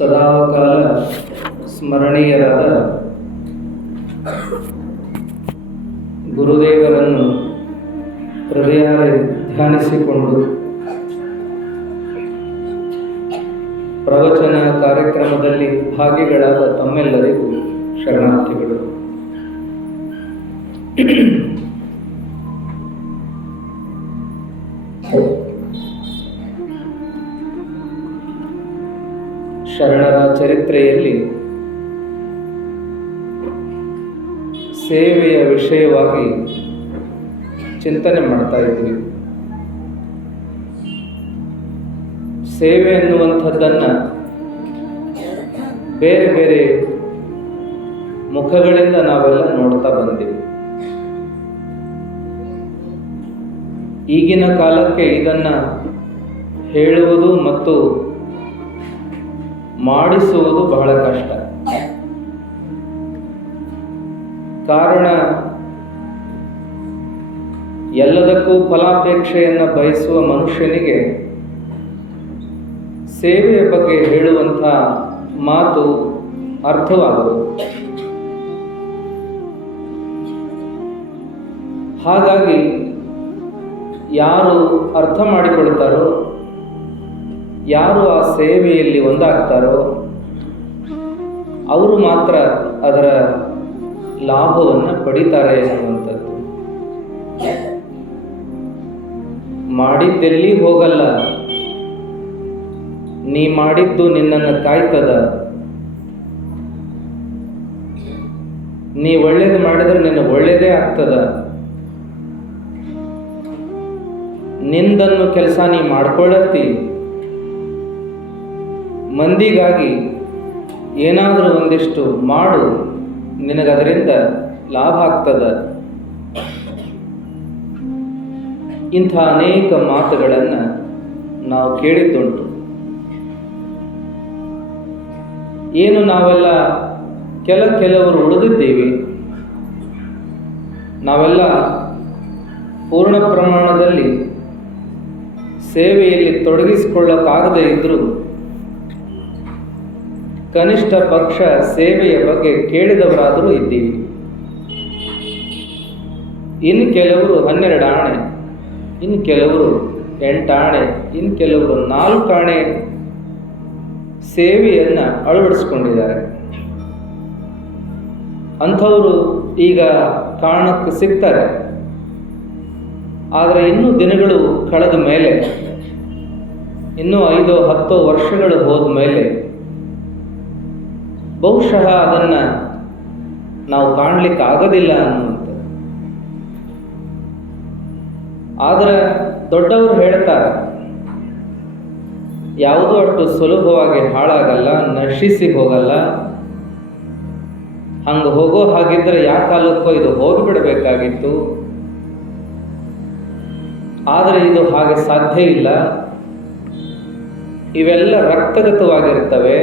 ಸದಾಕಾಲ ಸ್ಮರಣೀಯರಾದ ಗುರುದೇವರನ್ನು ಹೃದಯಾರೆ ಧ್ಯಾನಿಸಿಕೊಂಡು ಪ್ರವಚನ ಕಾರ್ಯಕ್ರಮದಲ್ಲಿ ಭಾಗಿಗಳಾದ ತಮ್ಮೆಲ್ಲರಿಗೂ ಶರಣಾರ್ಥಿಗಳು. ಶರಣರ ಚರಿತ್ರೆಯಲ್ಲಿ ಸೇವೆಯ ವಿಷಯವಾಗಿ ಚಿಂತನೆ ಮಾಡ್ತಾ ಇದ್ವಿ. ಸೇವೆ ಎನ್ನುವಂಥದ್ದನ್ನು ಬೇರೆ ಬೇರೆ ಮುಖಗಳಿಂದ ನಾವೆಲ್ಲ ನೋಡ್ತಾ ಬಂದಿವಿ. ಈಗಿನ ಕಾಲಕ್ಕೆ ಇದನ್ನು ಹೇಳುವುದು ಮತ್ತು ಮಾಡಿಸುವುದು ಬಹಳ ಕಷ್ಟ. ಕಾರಣ, ಎಲ್ಲದಕ್ಕೂ ಫಲಾಪೇಕ್ಷೆಯನ್ನು ಬಯಸುವ ಮನುಷ್ಯನಿಗೆ ಸೇವೆಯ ಬಗ್ಗೆ ಹೇಳುವಂಥ ಮಾತು ಅರ್ಥವಾಗದು. ಹಾಗಾಗಿ ಯಾರು ಅರ್ಥ ಮಾಡಿಕೊಳ್ತಾರೋ, ಯಾರು ಆ ಸೇವೆಯಲ್ಲಿ ಒಂದಾಗ್ತಾರೋ ಅವರು ಮಾತ್ರ ಅದರ ಲಾಭವನ್ನು ಪಡಿತಾರೆ ಎನ್ನುವಂಥದ್ದು. ಮಾಡಿದ್ದೆಲ್ಲಿ ಹೋಗಲ್ಲ, ನೀ ಮಾಡಿದ್ದು ನಿನ್ನನ್ನು ಕಾಯ್ತದ. ನೀ ಒಳ್ಳೇದು ಮಾಡಿದ್ರೆ ನಿನ್ನ ಒಳ್ಳೇದೇ ಆಗ್ತದ. ನಿಂದನ್ನು ಕೆಲಸ ನೀ ಮಾಡ್ಕೊಳ್ಳತ್ತಿ, ಮಂದಿಗಾಗಿ ಏನಾದರೂ ಒಂದಿಷ್ಟು ಮಾಡು, ನಿನಗದರಿಂದ ಲಾಭ ಆಗ್ತದ. ಇಂಥ ಅನೇಕ ಮಾತುಗಳನ್ನು ನಾವು ಕೇಳಿದ್ದುಂಟು. ಏನು ನಾವೆಲ್ಲ ಕೆಲವರು ಉಳಿದಿದ್ದೀವಿ. ನಾವೆಲ್ಲ ಪೂರ್ಣ ಪ್ರಮಾಣದಲ್ಲಿ ಸೇವೆಯಲ್ಲಿ ತೊಡಗಿಸಿಕೊಳ್ಳಕ್ಕಾಗದೇ ಇದ್ದರೂ ಕನಿಷ್ಠ ಪಕ್ಷ ಸೇವೆಯ ಬಗ್ಗೆ ಕೇಳಿದವರಾದರೂ ಇದ್ದೀವಿ. ಇನ್ನು ಕೆಲವರು 12 ಆಣೆ, ಇನ್ನು ಕೆಲವರು 8 ಆಣೆ, ಇನ್ನು ಕೆಲವರು 4 ಆಣೆ ಸೇವೆಯನ್ನು ಅಳವಡಿಸ್ಕೊಂಡಿದ್ದಾರೆ. ಅಂಥವರು ಈಗ ಕಾರಣಕ್ಕೆ ಸಿಗ್ತಾರೆ. ಆದರೆ ಇನ್ನೂ ದಿನಗಳು ಕಳೆದ ಮೇಲೆ, ಇನ್ನೂ 5-10 ವರ್ಷಗಳು ಹೋದ ಮೇಲೆ ಬಹುಶಃ ಅದನ್ನು ನಾವು ಕಾಣಲಿಕ್ಕೆ ಆಗೋದಿಲ್ಲ ಅನ್ನುವಂಥದ್ದು. ಆದರೆ ದೊಡ್ಡವರು ಹೇಳ್ತಾರೆ, ಯಾವುದೂ ಅಷ್ಟು ಸುಲಭವಾಗಿ ಹಾಳಾಗಲ್ಲ, ನಶಿಸಿ ಹೋಗಲ್ಲ. ಹಂಗೆ ಹೋಗೋ ಹಾಗಿದ್ರೆ ಯಾವ ಕಾಲಕ್ಕೋ ಇದು ಹೋಗಿಬಿಡಬೇಕಾಗಿತ್ತು. ಆದರೆ ಇದು ಹಾಗೆ ಸಾಧ್ಯ ಇಲ್ಲ. ಇವೆಲ್ಲ ರಕ್ತಗತವಾಗಿರ್ತವೆ.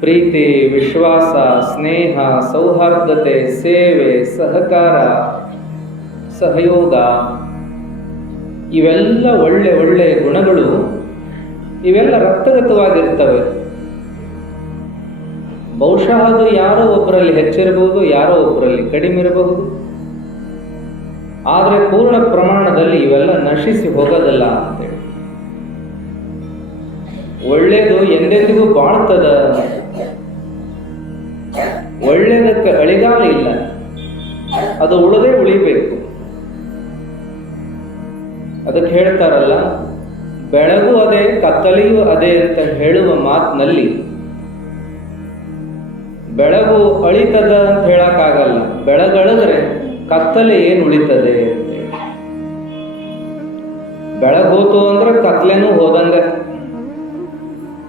ಪ್ರೀತಿ, ವಿಶ್ವಾಸ, ಸ್ನೇಹ, ಸೌಹಾರ್ದತೆ, ಸೇವೆ, ಸಹಕಾರ, ಸಹಯೋಗ, ಇವೆಲ್ಲ ಒಳ್ಳೆಯ ಗುಣಗಳು. ಇವೆಲ್ಲ ರಕ್ತಗತವಾಗಿರ್ತವೆ. ಬಹುಶಃ ಅದು ಯಾರೋ ಒಬ್ಬರಲ್ಲಿ ಹೆಚ್ಚಿರಬಹುದು, ಯಾರೋ ಒಬ್ಬರಲ್ಲಿ ಕಡಿಮೆ ಇರಬಹುದು. ಆದರೆ ಪೂರ್ಣ ಪ್ರಮಾಣದಲ್ಲಿ ಇವೆಲ್ಲ ನಶಿಸಿ ಹೋಗೋದಲ್ಲ ಅಂತೇಳಿ. ಒಳ್ಳೆಯದು ಎಂದೆಂದಿಗೂ ಬಾಳ್ತದ. ಒಳ್ಳೆಯದಕ್ಕೆ ಅಳಿಗಾಲ ಇಲ್ಲ, ಅದು ಉಳದೇ ಉಳಿಬೇಕು. ಅದಕ್ಕೆ ಹೇಳ್ತಾರಲ್ಲ, ಬೆಳಗು ಅದೇ ಕತ್ತಲೆಯೂ ಅದೇ ಅಂತ ಹೇಳುವ ಮಾತಿನಲ್ಲಿ ಬೆಳಗು ಅಳಿತದ ಅಂತ ಹೇಳಕ್ಕಾಗಲ್ಲ. ಬೆಳಗಳೆದ್ರೆ ಕತ್ತಲೆ ಏನು ಉಳಿತದೆ ಅಂತೇಳಿ. ಬೆಳಗೋತು ಅಂದ್ರೆ ಕತ್ಲೆನೂ ಹೋದಂಗ,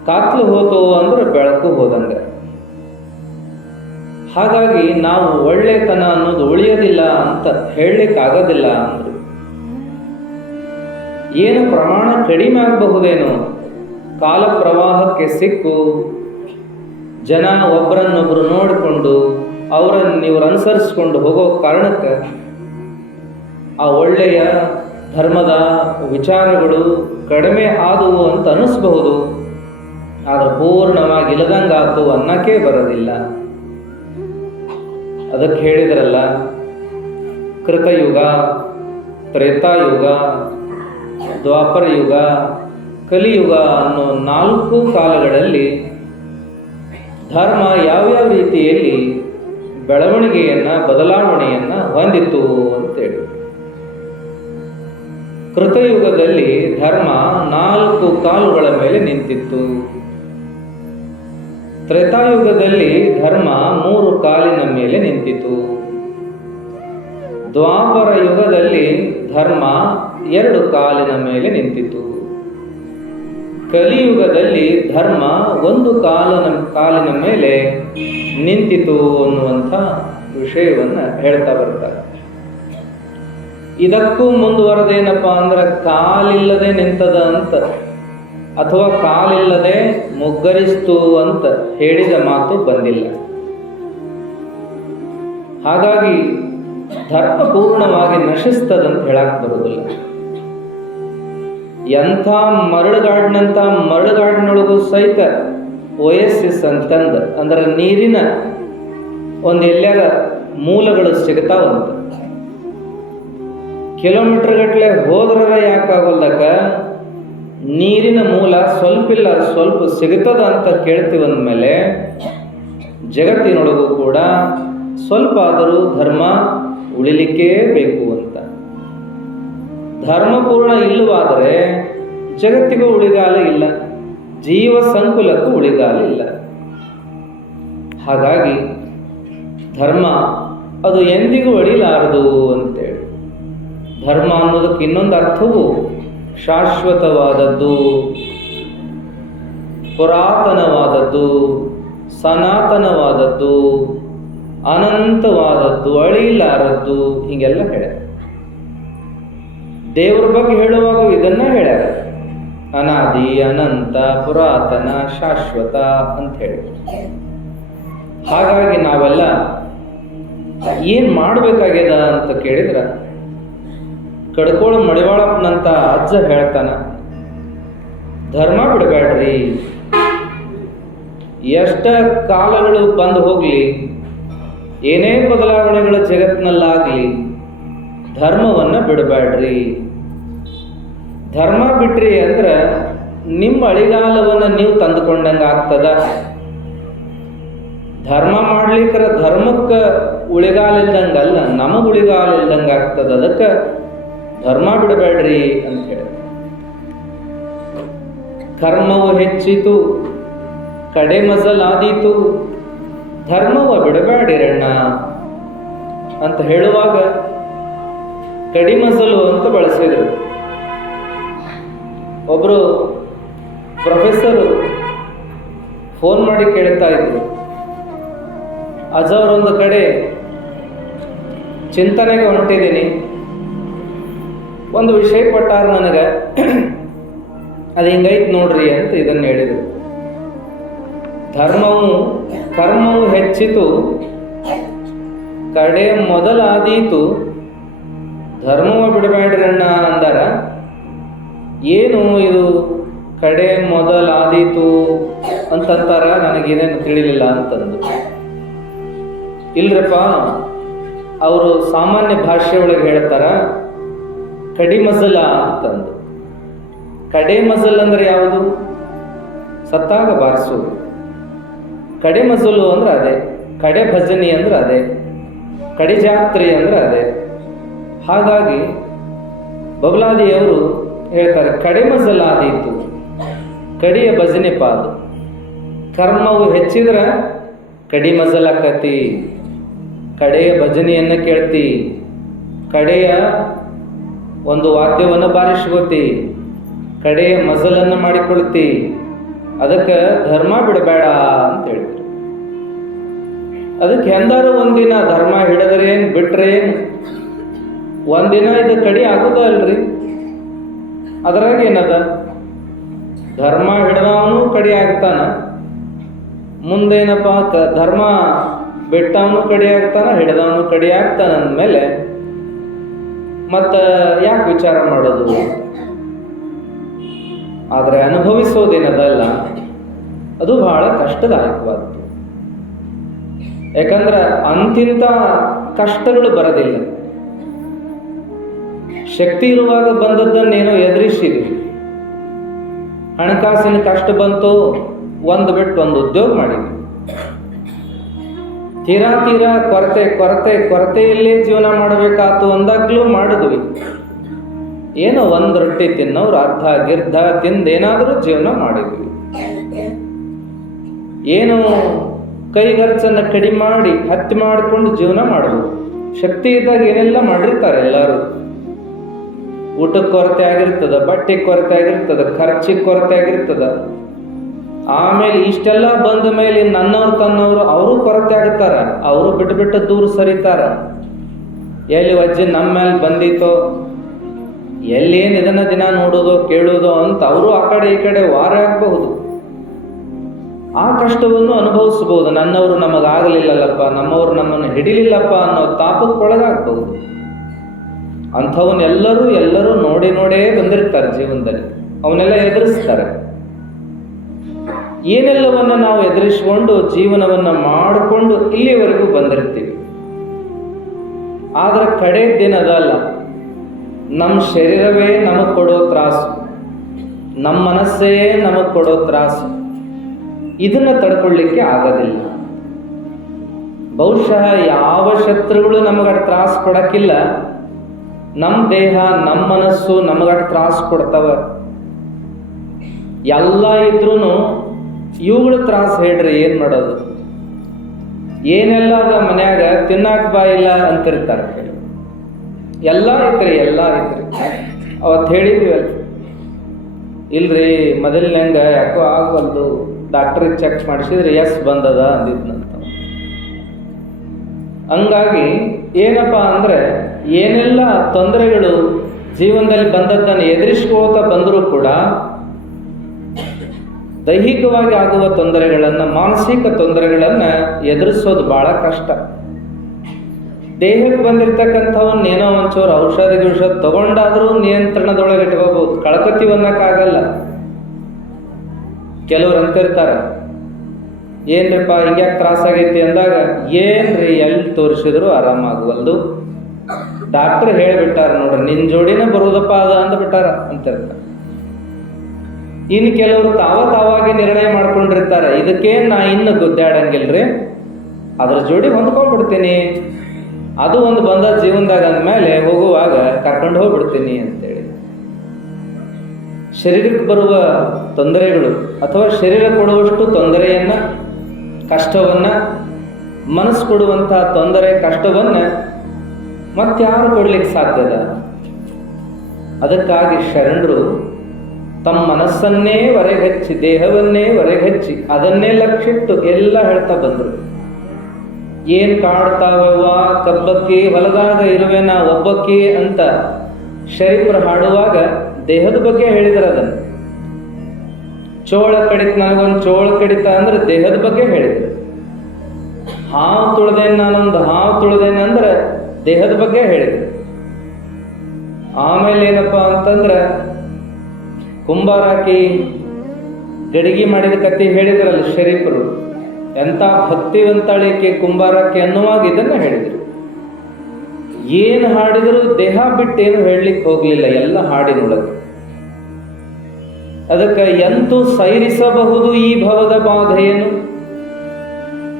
ಕತ್ಲು ಹೋತು ಅಂದ್ರೆ ಬೆಳಕು ಹೋದಂಗ. ಹಾಗಾಗಿ ನಾವು ಒಳ್ಳೆತನ ಅನ್ನೋದು ಉಳಿಯೋದಿಲ್ಲ ಅಂತ ಹೇಳಲಿಕ್ಕಾಗೋದಿಲ್ಲ. ಅಂದ್ರು ಏನು ಪ್ರಮಾಣ ಕಡಿಮೆ ಆಗಬಹುದೇನೋ, ಕಾಲ ಪ್ರವಾಹಕ್ಕೆ ಸಿಕ್ಕು ಜನ ಒಬ್ಬರನ್ನೊಬ್ಬರು ನೋಡಿಕೊಂಡು ಅವರನ್ನು ಇವರು ಅನುಸರಿಸ್ಕೊಂಡು ಹೋಗೋ ಕಾರಣಕ್ಕೆ ಆ ಒಳ್ಳೆಯ ಧರ್ಮದ ವಿಚಾರಗಳು ಕಡಿಮೆ ಆದವು ಅಂತ ಅನ್ನಿಸ್ಬಹುದು. ಆದ್ರೆ ಪೂರ್ಣವಾಗಿ ಇಲ್ಲದಂಗಾತು ಅನ್ನಕ್ಕೆ ಬರೋದಿಲ್ಲ. ಅದಕ್ಕೆ ಹೇಳಿದ್ರಲ್ಲ, ಕೃತಯುಗ, ತ್ರೇತಾಯುಗ, ದ್ವಾಪರ ಯುಗ, ಕಲಿಯುಗ ಅನ್ನೋ 4 ಕಾಲಗಳಲ್ಲಿ ಧರ್ಮ ಯಾವ್ಯಾವ ರೀತಿಯಲ್ಲಿ ಬೆಳವಣಿಗೆಯನ್ನ, ಬದಲಾವಣೆಯನ್ನ ಹೊಂದಿತ್ತು ಅಂತೇಳಿ. ಕೃತಯುಗದಲ್ಲಿ ಧರ್ಮ 4 ಕಾಲುಗಳ ಮೇಲೆ ನಿಂತಿತ್ತು. ತ್ರೇತಾಯುಗದಲ್ಲಿ ಧರ್ಮ 3 ಕಾಲಿನ ಮೇಲೆ ನಿಂತಿತು. ದ್ವಾಪರ ಯುಗದಲ್ಲಿ ಧರ್ಮ 2 ಕಾಲಿನ ಮೇಲೆ ನಿಂತಿತು. ಕಲಿಯುಗದಲ್ಲಿ ಧರ್ಮ 1 ಕಾಲಿನ ಮೇಲೆ ನಿಂತಿತು ಅನ್ನುವಂಥ ವಿಷಯವನ್ನ ಹೇಳ್ತಾ ಬರ್ತಾರೆ. ಇದಕ್ಕೂ ಮುಂದುವರೆದೇನಪ್ಪ ಅಂದ್ರೆ ಕಾಲಿಲ್ಲದೆ ನಿಂತದ ಅಂತ, ಅಥವಾ ಕಾಲಿಲ್ಲದೆ ಮುಗ್ಗರಿಸ್ತು ಅಂತ ಹೇಳಿದ ಮಾತು ಬಂದಿಲ್ಲ. ಹಾಗಾಗಿ ಧರ್ಮ ಪೂರ್ಣವಾಗಿ ನಶಿಸ್ತದಂತ ಹೇಳಕ್ ಬರುವುದಿಲ್ಲ. ಎಂಥ ಮರಳುಗಾಡಿನೊಳಗೂ ಸಹಿತ ಓಯಸಿಸ್ ಅಂತಂದ, ಅಂದ್ರೆ ನೀರಿನ ಎಲ್ಲಾರ ಮೂಲಗಳು ಸಿಗ್ತಾವಂತ. ಕಿಲೋಮೀಟರ್ ಗಟ್ಟಲೆ ಹೋದ್ರ ಯಾಕಾಗೋಲ್ಲಕ ನೀರಿನ ಮೂಲ ಸ್ವಲ್ಪ ಸಿಗುತ್ತದ ಅಂತ ಕೇಳ್ತೀವಂದ್ಮೇಲೆ ಜಗತ್ತಿನೊಳಗೂ ಕೂಡ ಸ್ವಲ್ಪ ಆದರೂ ಧರ್ಮ ಉಳಿಲಿಕ್ಕೇ ಬೇಕು ಅಂತ. ಧರ್ಮಪೂರ್ಣ ಇಲ್ಲವಾದರೆ ಜಗತ್ತಿಗೂ ಉಳಿಗಾಲ ಇಲ್ಲ, ಜೀವ ಸಂಕುಲಕ್ಕೂ ಉಳಿಗಾಲ ಇಲ್ಲ. ಹಾಗಾಗಿ ಧರ್ಮ ಅದು ಎಂದಿಗೂ ಅಳಿಲಾರದು ಅಂತೇಳಿ. ಧರ್ಮ ಅನ್ನೋದಕ್ಕೆ ಇನ್ನೊಂದು ಅರ್ಥವು ಶಾಶ್ವತವಾದದ್ದು, ಪುರಾತನವಾದದ್ದು, ಸನಾತನವಾದದ್ದು, ಅನಂತವಾದದ್ದು, ಅಳಿಲಾರದ್ದು, ಹೀಗೆಲ್ಲ ಹೇಳ್ಯಾರ. ದೇವರ ಬಗ್ಗೆ ಹೇಳುವಾಗ ಇದನ್ನ ಹೇಳ್ಯಾರ, ಅನಾದಿ, ಅನಂತ, ಪುರಾತನ, ಶಾಶ್ವತ ಅಂತ ಹೇಳಿ. ಹಾಗಾಗಿ ನಾವೆಲ್ಲ ಏನ್ ಮಾಡ್ಬೇಕಾಗ್ಯದ ಅಂತ ಕೇಳಿದ್ರ, ಕಡ್ಕೋಳು ಮಡಿವಾಳಪ್ಪನಂತ ಅಜ್ಜ ಹೇಳ್ತಾನ, ಧರ್ಮ ಬಿಡಬೇಡ್ರಿ. ಎಷ್ಟ ಕಾಲಗಳು ಬಂದು ಹೋಗ್ಲಿ, ಏನೇ ಬದಲಾವಣೆಗಳ ಜಗತ್ತಿನಲ್ಲಾಗ್ಲಿ, ಧರ್ಮವನ್ನ ಬಿಡಬೇಡ್ರಿ. ಧರ್ಮ ಬಿಟ್ರಿ ಅಂದ್ರ ನಿಮ್ಮ ಅಳಿಗಾಲವನ್ನ ನೀವು ತಂದುಕೊಂಡಂಗ ಆಗ್ತದ. ಧರ್ಮ ಮಾಡ್ಲಿಕ್ಕರ ಧರ್ಮಕ್ಕ ಉಳಿಗಾಲ ಇಲ್ದಂಗಲ್ಲ, ನಮಗ್ ಉಳಿಗಾಲ ಇಲ್ದಂಗ ಆಗ್ತದ. ಅದಕ್ಕೆ ಧರ್ಮ ಬಿಡಬೇಡ್ರಿ ಅಂತ ಹೇಳಿ. ಕರ್ಮವು ಹೆಚ್ಚಿತು, ಕಡೆ ಮಜಲಾದೀತು, ಧರ್ಮವ ಬಿಡಬೇಡಿರಣ್ಣ ಅಂತ ಹೇಳುವಾಗ ಕಡಿಮಜಲು ಅಂತ ಬಳಸಿದರು. ಒಬ್ರು ಪ್ರೊಫೆಸರು ಫೋನ್ ಮಾಡಿ ಕೇಳ್ತಾ ಇದ್ರು, ಅಜವರೊಂದು ಕಡೆ ಚಿಂತನೆಗೆ ಹೊಂಟಿದ್ದೀನಿ, ಒಂದು ವಿಷಯ ಕೊಟ್ಟಾರ ನನಗೆ, ಅದು ಹಿಂಗೈತ್ ನೋಡ್ರಿ ಅಂತ ಇದನ್ನು ಹೇಳಿದರು. ಕರ್ಮವು ಹೆಚ್ಚಿತು, ಕಡೆ ಮೊದಲಾದೀತು, ಧರ್ಮವ ಬಿಡಬೇಡ್ರಣ್ಣ ಅಂದಾರ. ಏನು ಇದು ಕಡೆ ಮೊದಲಾದೀತು ಅಂತಂತಾರ, ನನಗೇನೇನು ತಿಳಿಲಿಲ್ಲ ಅಂತಂದು. ಇಲ್ರಪ್ಪ, ಅವರು ಸಾಮಾನ್ಯ ಭಾಷೆ ಒಳಗೆ ಹೇಳ್ತಾರ ಕಡಿಮಜಲ ಅಂತಂದು. ಕಡೆ ಮಜಲ್ ಅಂದ್ರೆ ಯಾವುದು? ಸತ್ತಾಗ ಬಾರಿಸೋದು. ಕಡೆ ಮಜಲು ಅಂದ್ರೆ ಅದೇ, ಕಡೆ ಭಜನಿ ಅಂದ್ರೆ ಅದೇ, ಕಡೆ ಜಾತ್ರೆ ಅಂದ್ರೆ ಅದೇ. ಹಾಗಾಗಿ ಬಬಲಾದಿಯವರು ಹೇಳ್ತಾರೆ, ಕಡೆ ಮಜಲ ಆದೀತು, ಕಡಿಯ ಭಜನೆ ಪಾದು. ಕರ್ಮವು ಹೆಚ್ಚಿದ್ರ ಕಡಿ ಮಜಲಕತಿ, ಕಡೆಯ ಭಜನೆಯನ್ನ ಕೇಳ್ತಿ, ಕಡೆಯ ಒಂದು ವಾದ್ಯವನ್ನು ಬಾರಿಸ್ಕೋತಿ, ಕಡೆಯ ಮಜಲನ್ನ ಮಾಡಿಕೊಳ್ತಿ. ಅದಕ್ಕೆ ಧರ್ಮ ಬಿಡಬೇಡ ಅಂತ ಹೇಳ್ತಾರೆ. ಅದಕ್ಕೆ ಎಂದಾರು ಒಂದಿನ ಧರ್ಮ ಹಿಡಿದ್ರೇನ್ ಬಿಟ್ರೇನು, ಒಂದಿನ ಇದು ಕಡಿ ಆಗುದ ಅಲ್ರಿ. ಅದ್ರಾಗ ಏನದ, ಧರ್ಮ ಹಿಡಿದವನು ಕಡಿ ಆಗ್ತಾನ, ಮುಂದೇನಪ್ಪ ಧರ್ಮ ಬಿಟ್ಟವನು ಕಡಿ ಆಗ್ತಾನ, ಹಿಡಿದವನು ಕಡಿ ಆಗ್ತಾನ ಅಂದಮೇಲೆ ಮತ್ತೆ ಯಾಕೆ ವಿಚಾರ ಮಾಡೋದು? ಆದರೆ ಅನುಭವಿಸೋದೇನದಲ್ಲ, ಅದು ಬಹಳ ಕಷ್ಟದಾಯಕವಾದ್ದು. ಯಾಕಂದ್ರೆ ಅಂತಿಂತ ಕಷ್ಟಗಳು ಬರೋದಿಲ್ಲ. ಶಕ್ತಿ ಇರುವಾಗ ಬಂದದ್ದನ್ನೇನೋ ಎದುರಿಸಿದ್ವಿ. ಹಣಕಾಸಿನ ಕಷ್ಟ ಬಂತು, ಒಂದು ಬಿಟ್ಟು ಒಂದು ಉದ್ಯೋಗ ಮಾಡಿದ್ವಿ. ತೀರಾ ಕೊರತೆಯಲ್ಲೇ ಜೀವನ ಮಾಡಬೇಕಾತು ಅಂದಾಗ್ಲೂ ಮಾಡಿದ್ವಿ. ಏನೋ ಒಂದು ರೊಟ್ಟಿ ತಿನ್ನೋರು ಅರ್ಧ ಗಿರ್ಧ ತಿಂದೇನಾದರೂ ಜೀವನ ಮಾಡಿದ್ವಿ. ಏನು ಕೈಗರ್ಚನ್ನು ಕಡಿಮೆ ಮಾಡಿ ಹತ್ತಿ ಮಾಡಿಕೊಂಡು ಜೀವನ ಮಾಡಬಹುದು. ಶಕ್ತಿ ಇದ್ದಾಗ ಏನೆಲ್ಲ ಮಾಡಿರ್ತಾರೆ ಎಲ್ಲರೂ. ಊಟಕ್ಕೆ ಕೊರತೆ ಆಗಿರ್ತದ, ಬಟ್ಟೆಗೆ ಕೊರತೆ ಆಗಿರ್ತದ, ಖರ್ಚಿಗೆ ಕೊರತೆ ಆಗಿರ್ತದ. ಆಮೇಲೆ ಇಷ್ಟೆಲ್ಲ ಬಂದ ಮೇಲೆ ನನ್ನವ್ರು ತನ್ನವರು ಅವರು ಕೊರತೆ ಆಗುತ್ತಾರ. ಅವರು ಬಿಟ್ಟು ದೂರ ಸರಿತಾರ. ಎಲ್ಲಿ ಅಜ್ಜಿ ನಮ್ಮ ಮೇಲೆ ಬಂದಿತ್ತೋ, ಎಲ್ಲೇನು ಇದನ್ನ ದಿನ ನೋಡೋದು ಕೇಳೋದು ಅಂತ ಅವರು ಆ ಕಡೆ ಈ ಕಡೆ ವಾರ ಆಗಬಹುದು. ಆ ಕಷ್ಟವನ್ನು ಅನುಭವಿಸಬಹುದು. ನನ್ನವರು ನಮಗಾಗಲಿಲ್ಲಲ್ಲಪ್ಪ, ನಮ್ಮವರು ನಮ್ಮನ್ನು ಹಿಡಿಲಿಲ್ಲಪ್ಪ ಅನ್ನೋ ತಾಪಕ್ಕೆ ಒಳಗಾಗಬಹುದು. ಅಂಥವನ್ನೆಲ್ಲರೂ ನೋಡೇ ಬಂದಿರ್ತಾರೆ ಜೀವನದಲ್ಲಿ. ಅವನ್ನೆಲ್ಲ ಎದುರಿಸ್ತಾರೆ. ಏನೆಲ್ಲವನ್ನ ನಾವು ಎದುರಿಸಿಕೊಂಡು ಜೀವನವನ್ನ ಮಾಡಿಕೊಂಡು ಇಲ್ಲಿವರೆಗೂ ಬಂದಿರ್ತೀವಿ. ಆದ್ರೆ ಕಡೆ ದಿನದಲ್ಲ, ನಮ್ಮ ಶರೀರವೇ ನಮಗೆ ಕೊಡೋ ತ್ರಾಸು, ನಮ್ಮ ಮನಸ್ಸೇ ನಮಗೆ ಕೊಡೋ ತ್ರಾಸು. ಇದನ್ನ ತಡ್ಕೊಳ್ಳಿಕ್ಕೆ ಆಗೋದಿಲ್ಲ. ಬಹುಶಃ ಯಾವ ಶತ್ರುಗಳು ನಮಗಟ್ಟು ತ್ರಾಸು ಕೊಡಕ್ಕಿಲ್ಲ. ನಮ್ಮ ದೇಹ, ನಮ್ಮ ಮನಸ್ಸು ನಮಗಟ್ಟು ತ್ರಾಸು ಕೊಡ್ತವ. ಎಲ್ಲ ಇದ್ರೂ ಇವುಗಳು ತ್ರಾಸು ಹೇಳ್ರಿ ಏನ್ ಮಾಡೋದು? ಏನೆಲ್ಲ ಅದ ಮನ್ಯಾಗ ತಿನ್ನಾಕ ಬಾಯಿಲ್ಲ ಅಂತಿರ್ತಾರೆ. ಎಲ್ಲ ಐತ್ರಿ. ಅವತ್ತು ಹೇಳಿದ್ವಿ ಅಲ್ಲ, ಇಲ್ರಿ ಮೊದಲಿನಂಗ ಯಾಕೋ ಆಗವಲ್ದು, ಡಾಕ್ಟ್ರಿಗೆ ಚೆಕ್ ಮಾಡಿಸಿದ್ರೆ ಎಸ್ ಬಂದದ ಅಂದಿದ್ನಂತ. ಹಂಗಾಗಿ ಏನಪ್ಪ ಅಂದ್ರೆ, ಏನೆಲ್ಲ ತೊಂದರೆಗಳು ಜೀವನದಲ್ಲಿ ಬಂದದ್ದನ್ನು ಎದುರಿಸ್ಕೋತಾ ಬಂದರೂ ಕೂಡ ದೈಹಿಕವಾಗಿ ಆಗುವ ತೊಂದರೆಗಳನ್ನು, ಮಾನಸಿಕ ತೊಂದರೆಗಳನ್ನು ಎದುರಿಸೋದು ಬಹಳ ಕಷ್ಟ. ದೇಹಕ್ಕೆ ಬಂದಿರತಕ್ಕಂಥವನ್ನ ಏನೋ ಒಂಚೂರು ಔಷಧ ತಗೊಂಡಾದ್ರೂ ನಿಯಂತ್ರಣದೊಳಗೆ ಇಟ್ಕೋಬಹುದು. ಕಳ್ಕತಿವನ್ನಕ್ಕಾಗಲ್ಲ. ಕೆಲವ್ರು ಅಂತಿರ್ತಾರೆ, ಏನ್ರಿಪ್ಪ ಹಿಂಗ್ಯಾಕೆ ತ್ರಾಸಾಗೈತಿ ಅಂದಾಗ, ಏನ್ರಿ ಎಲ್ಲಿ ತೋರಿಸಿದ್ರು ಆರಾಮಾಗುವಲ್ದು, ಡಾಕ್ಟರ್ ಹೇಳಿಬಿಟ್ಟಾರ ನೋಡ್ರಿ, ನಿನ್ ಜೋಡಿನೇ ಬರುವುದಪ್ಪ ಅದ ಅಂದ್ಬಿಟ್ಟಾರ ಅಂತಿರ್ತಾರೆ. ಇನ್ನು ಕೆಲವರು ತಾವಾಗಿ ನಿರ್ಣಯ ಮಾಡ್ಕೊಂಡಿರ್ತಾರೆ, ಇದಕ್ಕೇನು ನಾ ಇನ್ನು ಗುದ್ದಾಡಂಗಿಲ್ರಿ, ಅದ್ರ ಜೋಡಿ ಹೊಂದ್ಕೊಂಡ್ಬಿಡ್ತೀನಿ, ಅದು ಒಂದು ಬಂದ ಜೀವನದಾಗ ಅಂದಮೇಲೆ ಹೋಗುವಾಗ ಕರ್ಕೊಂಡು ಹೋಗ್ಬಿಡ್ತೀನಿ ಅಂತೇಳಿ. ಶರೀರಕ್ಕೆ ಬರುವ ತೊಂದರೆಗಳು ಅಥವಾ ಶರೀರ ಕೊಡುವಷ್ಟು ತೊಂದರೆಯನ್ನ, ಕಷ್ಟವನ್ನ, ಮನಸ್ಸು ಕೊಡುವಂತಹ ತೊಂದರೆ ಕಷ್ಟವನ್ನ ಮತ್ತಾರು ಕೊಡ್ಲಿಕ್ಕೆ ಸಾಧ್ಯದ? ಅದಕ್ಕಾಗಿ ಶರಣರು ತಮ್ಮ ಮನಸ್ಸನ್ನೇ ಹೊರಗೆಚ್ಚಿ, ದೇಹವನ್ನೇ ಹೊರಗೆಚ್ಚಿ, ಅದನ್ನೇ ಲಕ್ಷಿಟ್ಟು ಎಲ್ಲ ಹೇಳ್ತಾ ಬಂದರು. ಏನ್ ಕಾಡ್ತಾವವ್ವ ಕಬ್ಬಕ್ಕಿ ಹೊಲದಾಗ ಇರುವೆನ ಒಬ್ಬಕ್ಕಿ ಅಂತ ಶರೀಫರು ಹಾಡುವಾಗ ದೇಹದ ಬಗ್ಗೆ ಹೇಳಿದ್ರು. ಅದನ್ನು ಚೋಳ ಕಡಿತ, ನನಗೊಂದು ಚೋಳ ಕಡಿತ ಅಂದ್ರೆ ದೇಹದ ಬಗ್ಗೆ ಹೇಳಿದ್ರು. ಹಾವು ತುಳ್ದೇನ್, ನಾನೊಂದು ಹಾವು ತುಳ್ದೇನ ಅಂದ್ರೆ ದೇಹದ ಬಗ್ಗೆ ಹೇಳಿದ್ರು. ಆಮೇಲೆ ಏನಪ್ಪಾ ಅಂತಂದ್ರೆ ಕುಂಬಾರಾಕಿ ಗಡಿಗೆ ಮಾಡಿದ ಕಥೆ ಹೇಳಿದ್ರಲ್ಲ ಶರೀಫರು. ಎಂಥ ಭಕ್ತಿವಂತಳಿಕೆ ಕುಂಬಾರಕ್ಕೆ ಅನ್ನುವಾಗ ಇದನ್ನ ಹೇಳಿದ್ರು. ಏನು ಹಾಡಿದ್ರು ದೇಹ ಬಿಟ್ಟೇನು ಹೇಳಲಿಕ್ಕೆ ಹೋಗ್ಲಿಲ್ಲ, ಎಲ್ಲ ಹಾಡಿನೊಳಗೆ. ಅದಕ್ಕೆ ಎಂತೂ ಸೈರಿಸಬಹುದು ಈ ಭವದ ಬಾಧೆಯನ್ನು,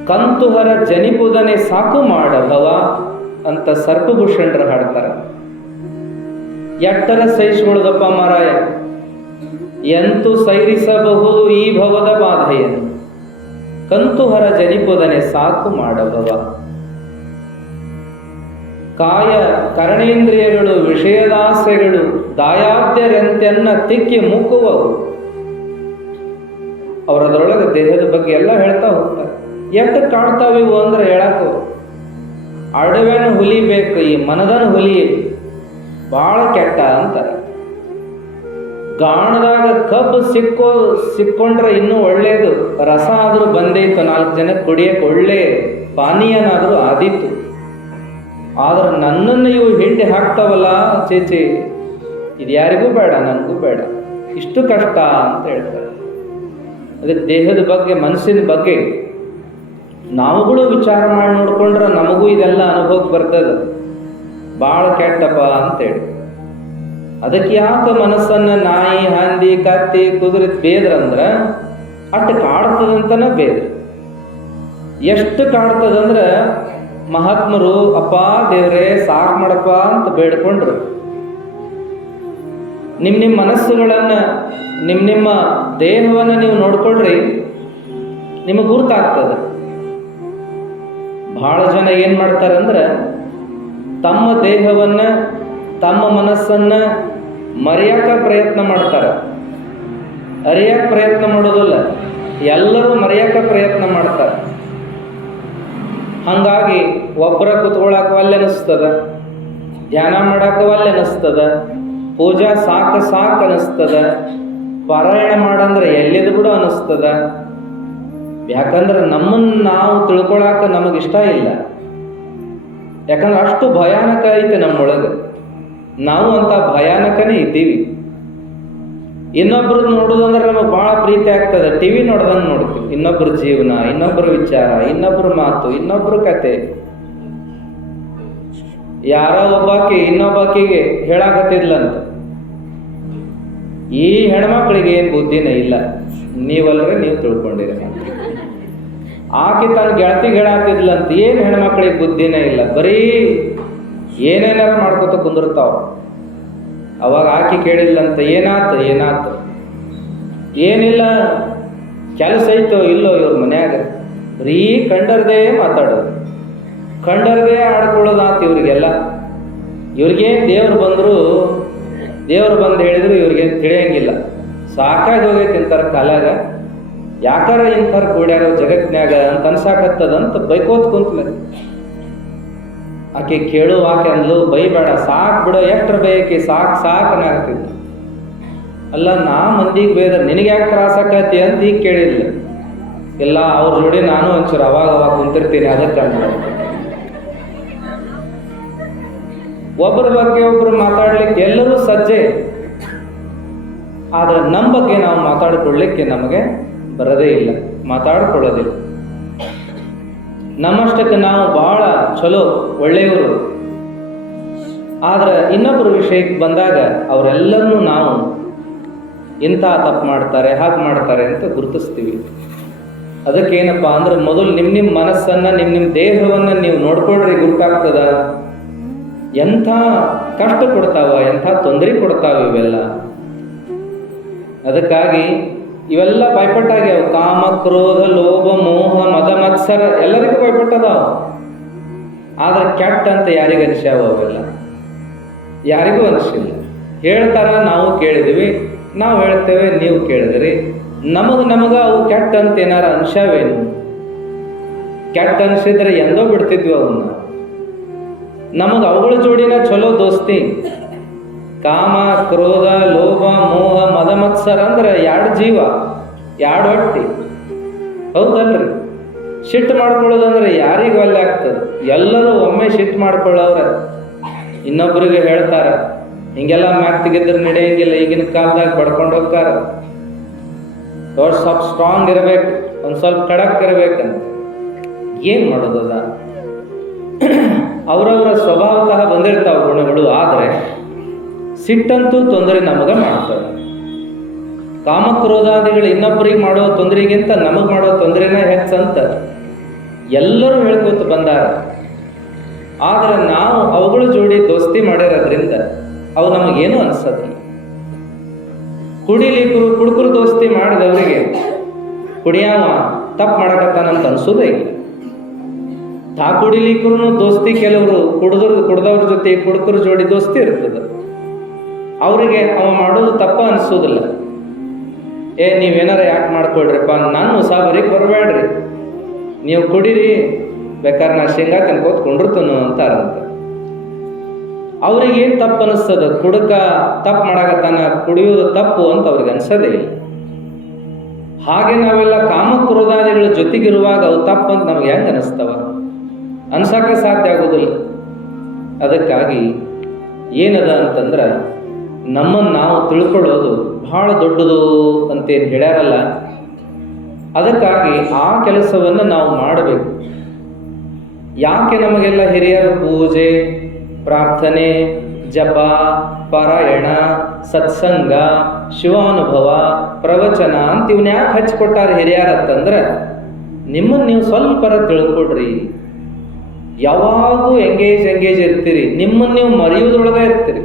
ಕಂತುಹರ ಜನಿಪುದನೆ ಸಾಕು ಮಾಡಭವ ಅಂತ ಸರ್ಪಭೂಷಣರು ಹಾಡ್ತಾರೆ. ಎಟ್ಟರ ಸಹಿಸಿಕೊಳ್ಳದಪ್ಪ ಮಾರಾಯ, ಎಂತೂ ಸೈರಿಸಬಹುದು ಈ ಭವದ ಬಾಧೆಯನ್ನು, ಕಂತುಹರ ಜನಿಪುದನೆ ಸಾಕು ಮಾಡಭವ. ಕಾಯ ಕರ್ಣೇಂದ್ರಿಯಗಳು ವಿಷಯದಾಸೆಗಳು ದಾಯಾದ್ಯರಂತೆನ್ನ ತಿಕ್ಕಿ ಮುಕ್ಕುವವು. ಅವರದ್ರೊಳಗೆ ದೇಹದ ಬಗ್ಗೆ ಎಲ್ಲ ಹೇಳ್ತಾ ಹೋಗ್ತಾರೆ. ಎಷ್ಟು ಕಾಡ್ತಾವಿವು ಅಂದ್ರೆ ಹೇಳಕ್ಕೆ, ಅಡವೆನ ಹುಲಿ ಬೇಕು, ಈ ಮನದನ ಹುಲಿ ಬಹಳ ಕೆಟ್ಟ ಅಂತಾರೆ. ಗಾಣದಾಗ ಕಬ್ಬು ಸಿಕ್ಕೊಂಡ್ರೆ ಇನ್ನೂ ಒಳ್ಳೇದು, ರಸ ಆದ್ರೂ ಬಂದೈತು, 4 ಜನಕ್ಕೆ ಕುಡಿಯಕ್ಕೆ ಒಳ್ಳೆ ಪಾನೀಯನಾದ್ರೂ ಆದೀತು. ಆದ್ರೆ ನನ್ನನ್ನು ಇವು ಹಿಂಡಿ ಹಾಕ್ತಾವಲ್ಲ, ಚೇಚಿ ಇದು ಯಾರಿಗೂ ಬೇಡ, ನನಗೂ ಬೇಡ, ಇಷ್ಟು ಕಷ್ಟ ಅಂತ ಹೇಳ್ತಾರೆ. ಅದಕ್ಕೆ ದೇಹದ ಬಗ್ಗೆ, ಮನಸ್ಸಿನ ಬಗ್ಗೆ ನಾವುಗಳು ವಿಚಾರ ಮಾಡಿ ನೋಡ್ಕೊಂಡ್ರೆ ನಮಗೂ ಇದೆಲ್ಲ ಅನುಭವಕ್ಕೆ ಬರ್ತದೆ. ಭಾಳ ಕೆಟ್ಟಪ್ಪ ಅಂತೇಳಿ. ಅದಕ್ಕೆ ಯಾಕೆ ಮನಸ್ಸನ್ನು ನಾಯಿ, ಹಂದಿ, ಕತ್ತಿ, ಕುದುರೆ ಬೇದ್ರಂದ್ರೆ ಅಟ್ಟು ಕಾಡ್ತದಂತನ ಬೇದ್ರಿ. ಎಷ್ಟು ಕಾಡ್ತದಂದ್ರೆ ಮಹಾತ್ಮರು ಅಪ್ಪ ದೇವ್ರೇ ಸಾಕು ಮಾಡಪ್ಪ ಅಂತ ಬೇಡ್ಕೊಂಡ್ರು. ನಿಮ್ಮ ಮನಸ್ಸುಗಳನ್ನು, ನಿಮ್ಮ ದೇಹವನ್ನು ನೀವು ನೋಡ್ಕೊಳ್ರಿ, ನಿಮಗೆ ಗುರುತಾಗ್ತದೆ. ಬಹಳ ಜನ ಏನು ಮಾಡ್ತಾರಂದ್ರೆ ತಮ್ಮ ದೇಹವನ್ನು, ತಮ್ಮ ಮನಸ್ಸನ್ನು ಮರೆಯೋಕೆ ಪ್ರಯತ್ನ ಮಾಡ್ತಾರೆ. ಅರಿಯಕ್ಕೆ ಪ್ರಯತ್ನ ಮಾಡೋದಿಲ್ಲ, ಎಲ್ಲರೂ ಮರೆಯೋಕೆ ಪ್ರಯತ್ನ ಮಾಡ್ತಾರೆ. ಹಾಗಾಗಿ ಒಬ್ಬರ ಕುತ್ಕೊಳಕ್ಕೆ ಒಲ್ಲೆ ಅನಿಸ್ತದ, ಧ್ಯಾನ ಮಾಡಕ್ಕೆ ಒಲ್ಲೆ ಅನಿಸ್ತದ, ಪೂಜಾ ಸಾಕು ಅನಿಸ್ತದ, ಪಾರಾಯಣ ಮಾಡಂದ್ರೆ ಎಲ್ಲಿದು ಬಿಡು ಅನಿಸ್ತದ. ಯಾಕಂದ್ರೆ ನಮ್ಮನ್ನು ನಾವು ತಿಳ್ಕೊಳಕ ನಮಗಿಷ್ಟ ಇಲ್ಲ. ಯಾಕಂದ್ರೆ ಅಷ್ಟು ಭಯಾನಕ ಐತೆ ನಮ್ಮೊಳಗೆ. ನಾವು ಅಂತ ಭಯಾನಕನೇ ಇದ್ದೀವಿ. ಇನ್ನೊಬ್ರು ನೋಡೋದಂದ್ರೆ ನಮಗೆ ಭಾಳ ಪ್ರೀತಿ ಆಗ್ತದೆ. ಟಿವಿ ನೋಡ್ದಂಗೆ ನೋಡ್ತೀವಿ. ಇನ್ನೊಬ್ರ ಜೀವನ, ಇನ್ನೊಬ್ಬರ ವಿಚಾರ, ಇನ್ನೊಬ್ರ ಮಾತು, ಇನ್ನೊಬ್ರ ಕತೆ. ಯಾರೋ ಒಬ್ಬಾಕಿ ಇನ್ನೊಬ್ಬಾಕಿಗೆ ಹೇಳಾಕತ್ತಿದ್ಲಂತ, ಈ ಹೆಣ್ಮಕ್ಳಿಗೆ ಏನು ಬುದ್ಧಿನೇ ಇಲ್ಲ, ನೀವಲ್ರಿ ನೀವು ತಿಳ್ಕೊಂಡಿರ. ಆಕೆ ತನ್ನ ಗೆಳತಿಗೆ ಹೇಳಾತಿದ್ಲಂತ, ಏನು ಹೆಣ್ಮಕ್ಳಿಗೆ ಬುದ್ಧಿನೇ ಇಲ್ಲ, ಬರೀ ಏನೇನಾರು ಮಾಡ್ಕೊತ ಕುಂದಿರ್ತಾವ. ಅವಾಗ ಆಕೆ ಕೇಳಿದ್ಲಂತ, ಏನಾತು ಏನಿಲ್ಲ, ಕೆಲಸ ಐತೋ ಇಲ್ಲೋ ಇವ್ರ ಮನ್ಯಾಗ, ಬರೀ ಕಂಡರ್ದೇ ಮಾತಾಡೋದು, ಕಂಡರ್ದೇ ಆಡ್ಕೊಳ್ಳೋದಾತ ಇವ್ರಿಗೆಲ್ಲ. ಇವ್ರಿಗೇನು ದೇವ್ರು ಬಂದು ಹೇಳಿದ್ರು ಇವ್ರಿಗೇನು ತಿಳಿಯಂಗಿಲ್ಲ. ಸಾಕಾಗಿ ಹೋಗೈತೆ ಇಂಥರ ಕಾಲಾಗ, ಯಾಕಾರ ಇಂಥರ ಕೂಡ್ಯಾರೋ ಜಗತ್ನ್ಯಾಗ ಅಂತ ಅನ್ಸಾಕತ್ತದಂತ ಬೈಕೋತ್ ಕುಂತ್ಲ. ಆಕೆ ಆಕೆ ಅಂದ್ಲು, ಬೈಬೇಡ, ಸಾಕು ಬಿಡೋ, ಎಷ್ಟ್ರ ಬೈಕಿ, ಸಾಕು ಅನ್ನಾಗ್ತಿದ್ಲು. ಅಲ್ಲ, ನಾ ಮಂದಿಗೆ ಬೇದ್ರೆ ನಿನಗೆ ಯಾಕೆ ತ್ರಾಸಾಕತಿ ಅಂತ ಈಗ ಕೇಳಿಲ್ಲ. ಇಲ್ಲ, ಅವ್ರ ಜೋಡಿ ನಾನು ಒಂಚೂರು ಅವಾಗ ಕುಂತಿರ್ತೀನಿ, ಅದಕ್ಕೆ ಒಬ್ಬರ ಬಗ್ಗೆ ಒಬ್ರು ಮಾತಾಡ್ಲಿಕ್ಕೆ ಎಲ್ಲರೂ ಸಜ್ಜೆ. ಆದ್ರೆ ನಮ್ಮ ಬಗ್ಗೆ ನಾವು ಮಾತಾಡ್ಕೊಳ್ಳಿಕ್ಕೆ ನಮಗೆ ಬರದೇ ಇಲ್ಲ, ಮಾತಾಡ್ಕೊಳ್ಳೋದಿಲ್ಲ. ನಮ್ಮಷ್ಟಕ್ಕೆ ನಾವು ಬಹಳ ಚಲೋ ಒಳ್ಳೆಯವರು. ಆದ್ರೆ ಇನ್ನೊಬ್ಬರ ವಿಷಯಕ್ಕೆ ಬಂದಾಗ ಅವರೆಲ್ಲರನ್ನೂ ನಾವು ಇಂಥ ತಪ್ಪು ಮಾಡ್ತಾರೆ, ಹಾಗೆ ಮಾಡ್ತಾರೆ ಅಂತ ಗುರುತಿಸ್ತೀವಿ. ಅದಕ್ಕೇನಪ್ಪ ಅಂದ್ರೆ ಮೊದಲು ನಿಮ್ಮ ಮನಸ್ಸನ್ನು, ನಿಮ್ಮ ದೇಹವನ್ನು ನೀವು ನೋಡ್ಕೊಳ್ರಿ, ಗುರುತಾಗ್ತದ. ಎಂಥ ಕಷ್ಟ ಕೊಡ್ತಾವ, ಎಂಥ ತೊಂದರೆ ಕೊಡ್ತಾವ ಇವೆಲ್ಲ. ಅದಕ್ಕಾಗಿ ಇವೆಲ್ಲ ಭಯಪಟ್ಟಾಗ್ಯಾವ. ಕಾಮ, ಕ್ರೋಧ, ಲೋಭ, ಮೋಹ, ಮದ, ಮತ್ಸರ ಎಲ್ಲರಿಗೂ ಭಯಪಟ್ಟದಾವ. ಆದ್ರೆ ಕೆಟ್ಟ ಅಂತ ಯಾರಿಗೂ ಅನಿಸ್ಯಾವ ಅವೆಲ್ಲ? ಯಾರಿಗೂ ಅನಿಸಿಲ್ಲ. ಹೇಳ್ತಾರ, ನಾವು ಕೇಳಿದ್ವಿ, ನಾವು ಹೇಳ್ತೇವೆ, ನೀವು ಕೇಳಿದ್ರಿ. ನಮಗ ಅವು ಕೆಟ್ಟ ಅಂತ ಏನಾರ ಅನ್ಸ್ಯಾವೇನು? ಕೆಟ್ಟ ಅನ್ಸಿದ್ರೆ ಎಂದೋ ಬಿಡ್ತಿದ್ವಿ ಅವನ್ನ. ನಮಗೆ ಅವುಗಳ ಜೋಡಿನ ಚಲೋ ದೋಸ್ತಿ. ಕಾಮ, ಕ್ರೋಧ, ಲೋಭ, ಮೋಹ, ಮದ, ಮತ್ಸರ ಅಂದ್ರೆ ಎರಡು ಜೀವ, ಎರಡು ಹೊಟ್ಟಿ, ಹೌದಲ್ರಿ? ಸಿಟ್ಟು ಮಾಡ್ಕೊಳ್ಳೋದಂದ್ರೆ ಯಾರಿಗೂ ಅಲ್ಲೇ ಆಗ್ತದೆ. ಎಲ್ಲರೂ ಒಮ್ಮೆ ಸಿಟ್ಟು ಮಾಡ್ಕೊಳ್ಳೋರ ಇನ್ನೊಬ್ರಿಗೆ ಹೇಳ್ತಾರ, ಹಿಂಗೆಲ್ಲ ಮ್ಯಾಕ್ ತೆಗೆದ್ರೆ ನಡೆಯಂಗಿಲ್ಲ, ಈಗಿನ ಕಾಲದಾಗ ಬಡ್ಕೊಂಡು ಹೋಗ್ತಾರ. ಅವ್ರು ಸ್ವಲ್ಪ ಸ್ಟ್ರಾಂಗ್ ಇರಬೇಕು, ಒಂದು ಸ್ವಲ್ಪ ಖಡಕ್ ಇರಬೇಕಂತ. ಏನು ಮಾಡೋದದ? ಅವರವರ ಸ್ವಭಾವತಃ ಬಂದಿರ್ತಾವ ಗುಣಗಳು. ಆದರೆ ಸಿಟ್ಟಂತೂ ತೊಂದರೆ ನಮಗೆ ಮಾಡ್ತದೆ. ಕಾಮಕ್ರೋಧಾದಿಗಳು ಇನ್ನೊಬ್ಬರಿಗೆ ಮಾಡೋ ತೊಂದರೆಗಿಂತ ನಮಗೆ ಮಾಡೋ ತೊಂದರೆನ ಹೆಚ್ಚಂತ ಎಲ್ಲರೂ ಹೇಳ್ಕೊತ ಬಂದಾರ. ಆದರೆ ನಾವು ಅವುಗಳ ಜೋಡಿ ದೋಸ್ತಿ ಮಾಡಿರೋದ್ರಿಂದ ಅವು ನಮಗೇನು ಅನ್ಸೋದಿಲ್ಲ. ಕುಡುಕರು ದೋಸ್ತಿ ಮಾಡಿದವರಿಗೆ ಕುಡಿಯಾವ ತಪ್ಪು ಮಾಡಕತ್ತಾನಂತ ಅನ್ಸೋದೇ ಇಲ್ಲ. ಕುಡಿಲಿಕ್ಕೂ ದೋಸ್ತಿ, ಕೆಲವರು ಕುಡ್ದವ್ರ ಜೊತೆ ಕುಡುಕರ ಜೋಡಿ ದೋಸ್ತಿ ಇರ್ತದೆ. ಅವರಿಗೆ ಅವ ಮಾಡೋದು ತಪ್ಪ ಅನಿಸೋದಿಲ್ಲ. ನೀವೇನಾರ ಯಾಕೆ ಮಾಡ್ಕೊಳ್ರಿಪ್ಪ, ನಾನು ಸಾಬರಿಗೆ ಬರಬೇಡ್ರಿ, ನೀವು ಕುಡೀರಿ, ಬೇಕಾದ್ರೆ ನಾ ಶೇಂಗಾ ತಿನ್ಕೋತ ಕೊಂಡಿರ್ತನು ಅಂತಾರಂತ. ಅವ್ರಿಗೆ ಏನು ತಪ್ಪು ಅನಿಸ್ತದ? ಕುಡುಕ ತಪ್ಪು ಮಾಡಾಕತ್ತಾನ, ಕುಡಿಯೋದು ತಪ್ಪು ಅಂತ ಅವ್ರಿಗೆ ಅನ್ಸೋದೇ ಇಲ್ಲ. ಹಾಗೆ ನಾವೆಲ್ಲ ಕಾಮಕ್ರೋಧಾದಿಗಳ ಜೊತೆಗಿರುವಾಗ ಅವು ತಪ್ಪು ಅಂತ ನಮ್ಗೆ ಹೆಂಗೆ ಅನಿಸ್ತವ? ಅನ್ಸಕ್ಕೆ ಸಾಧ್ಯ ಆಗೋದಿಲ್ಲ. ಅದಕ್ಕಾಗಿ ಏನದ ಅಂತಂದ್ರೆ ನಮ್ಮನ್ನು ನಾವು ತಿಳ್ಕೊಳ್ಳೋದು ಬಹಳ ದೊಡ್ಡದು ಅಂತೇನು ಹೇಳ್ಯಾರಲ್ಲ, ಅದಕ್ಕಾಗಿ ಆ ಕೆಲಸವನ್ನು ನಾವು ಮಾಡಬೇಕು. ಯಾಕೆ ನಮಗೆಲ್ಲ ಹಿರಿಯರ ಪೂಜೆ, ಪ್ರಾರ್ಥನೆ, ಜಪ, ಪಾರಾಯಣ, ಸತ್ಸಂಗ, ಶಿವಾನುಭವ, ಪ್ರವಚನ ಅಂತ ಇವನ್ನ ಯಾಕೆ ಹಚ್ಚಿಕೊಟ್ಟಾರ ಹಿರಿಯರ ಅಂತಂದ್ರೆ, ನಿಮ್ಮನ್ನು ನೀವು ಸ್ವಲ್ಪರ ತಿಳ್ಕೊಡ್ರಿ. ಯಾವಾಗೂ ಎಂಗೇಜ್ ಇರ್ತೀರಿ, ನಿಮ್ಮನ್ನು ನೀವು ಮರೆಯುವುದರೊಳಗೆ ಇರ್ತೀರಿ.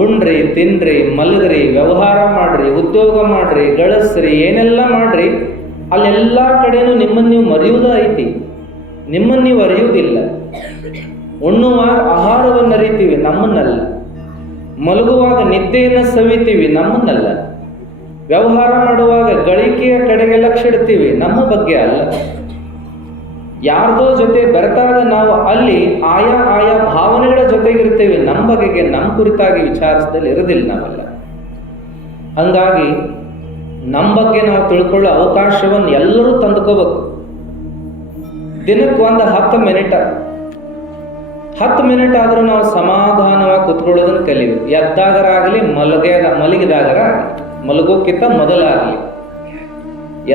ಉಣ್ರಿ, ತಿನ್ರಿ, ಮಲಗ್ರಿ, ವ್ಯವಹಾರ ಮಾಡ್ರಿ, ಉದ್ಯೋಗ ಮಾಡ್ರಿ, ಗಳಿಸ್ರಿ, ಏನೆಲ್ಲ ಮಾಡ್ರಿ, ಅಲ್ಲೆಲ್ಲ ಕಡೆನೂ ನಿಮ್ಮನ್ನು ನೀವು ಮರೆಯುವುದ ಐತಿ. ನಿಮ್ಮನ್ನು ನೀವು ಅರಿಯುವುದಿಲ್ಲ. ಉಣ್ಣುವಾಗ ಆಹಾರವನ್ನು ಅರಿತೀವಿ, ನಮ್ಮನ್ನಲ್ಲ. ಮಲಗುವಾಗ ನಿದ್ದೆಯನ್ನು ಸವಿತೀವಿ, ನಮ್ಮನ್ನಲ್ಲ. ವ್ಯವಹಾರ ಮಾಡುವಾಗ ಗಳಿಕೆಯ ಕಡೆಗೆ ಲಕ್ಷ್ಯ ಇಡ್ತೀವಿ, ನಮ್ಮ ಬಗ್ಗೆ ಅಲ್ಲ. ಯಾರ್ದೋ ಜೊತೆ ಬೆರೆತಾಗ ನಾವು ಅಲ್ಲಿ ಆಯಾ ಭಾವನೆಗಳ ಜೊತೆಗಿರ್ತೀವಿ, ನಮ್ಮ ಬಗೆಗೆ ನಮ್ಮ ಕುರಿತಾಗಿ ವಿಚಾರಿಸದಲ್ಲಿ ಇರೋದಿಲ್ಲ ನಾವೆಲ್ಲ. ಹಂಗಾಗಿ ನಮ್ಮ ಬಗ್ಗೆ ನಾವು ತಿಳ್ಕೊಳ್ಳೋ ಅವಕಾಶವನ್ನು ಎಲ್ಲರೂ ತಂದುಕೋಬೇಕು. ದಿನಕ್ಕೆ ಒಂದು 10 ಮಿನಿಟ್ ಆದರೂ ನಾವು ಸಮಾಧಾನವಾಗಿ ಕುತ್ಕೊಳ್ಳೋದನ್ನು ಕಲಿಬೇಕು. ಎದ್ದಾಗರಾಗಲಿ, ಮಲಗಿದಾಗರಾಗಲಿ, ಮಲಗೋಕ್ಕಿಂತ ಮೊದಲಾಗಲಿ,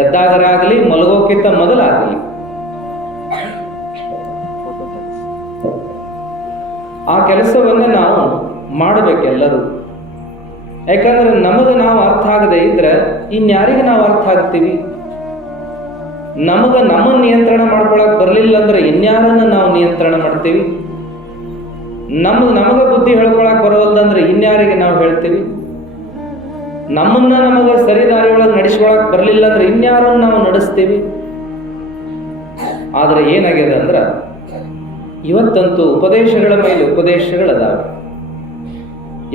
ಎದ್ದಾಗರಾಗಲಿ, ಮಲಗೋಕ್ಕಿಂತ ಮೊದಲಾಗಲಿ. ಆ ಕೆಲಸವನ್ನು ನಾವು ಮಾಡಬೇಕೆಲ್ಲರೂ. ಯಾಕಂದ್ರೆ ನಮಗೆ ನಾವು ಅರ್ಥ ಆಗದೆ ಇದ್ರೆ ಇನ್ಯಾರಿಗೆ ನಾವು ಅರ್ಥ ಆಗ್ತೀವಿ? ನಮ್ಮನ್ನು ನಿಯಂತ್ರಣ ಮಾಡ್ಕೊಳಕ್ ಬರಲಿಲ್ಲ ಅಂದ್ರೆ ಇನ್ಯಾರನ್ನ ನಾವು ನಿಯಂತ್ರಣ ಮಾಡ್ತೀವಿ? ನಮಗೆ ಬುದ್ಧಿ ಹೇಳ್ಕೊಳಕ್ ಬರೋಲ್ದಂದ್ರೆ ಇನ್ಯಾರಿಗೆ ನಾವು ಹೇಳ್ತೀವಿ? ನಮಗೆ ಸರಿ ದಾರಿ ಒಳಗೆ ನಡೆಸ್ಕೊಳಕ್ ಬರಲಿಲ್ಲ ಅಂದ್ರೆ ಇನ್ಯಾರನ್ನು ನಾವು ನಡೆಸ್ತೀವಿ? ಆದ್ರೆ ಏನಾಗಿದೆ ಅಂದ್ರೆ ಇವತ್ತಂತೂ ಉಪದೇಶಗಳ ಮೇಲೆ ಉಪದೇಶಗಳದಾವೆ.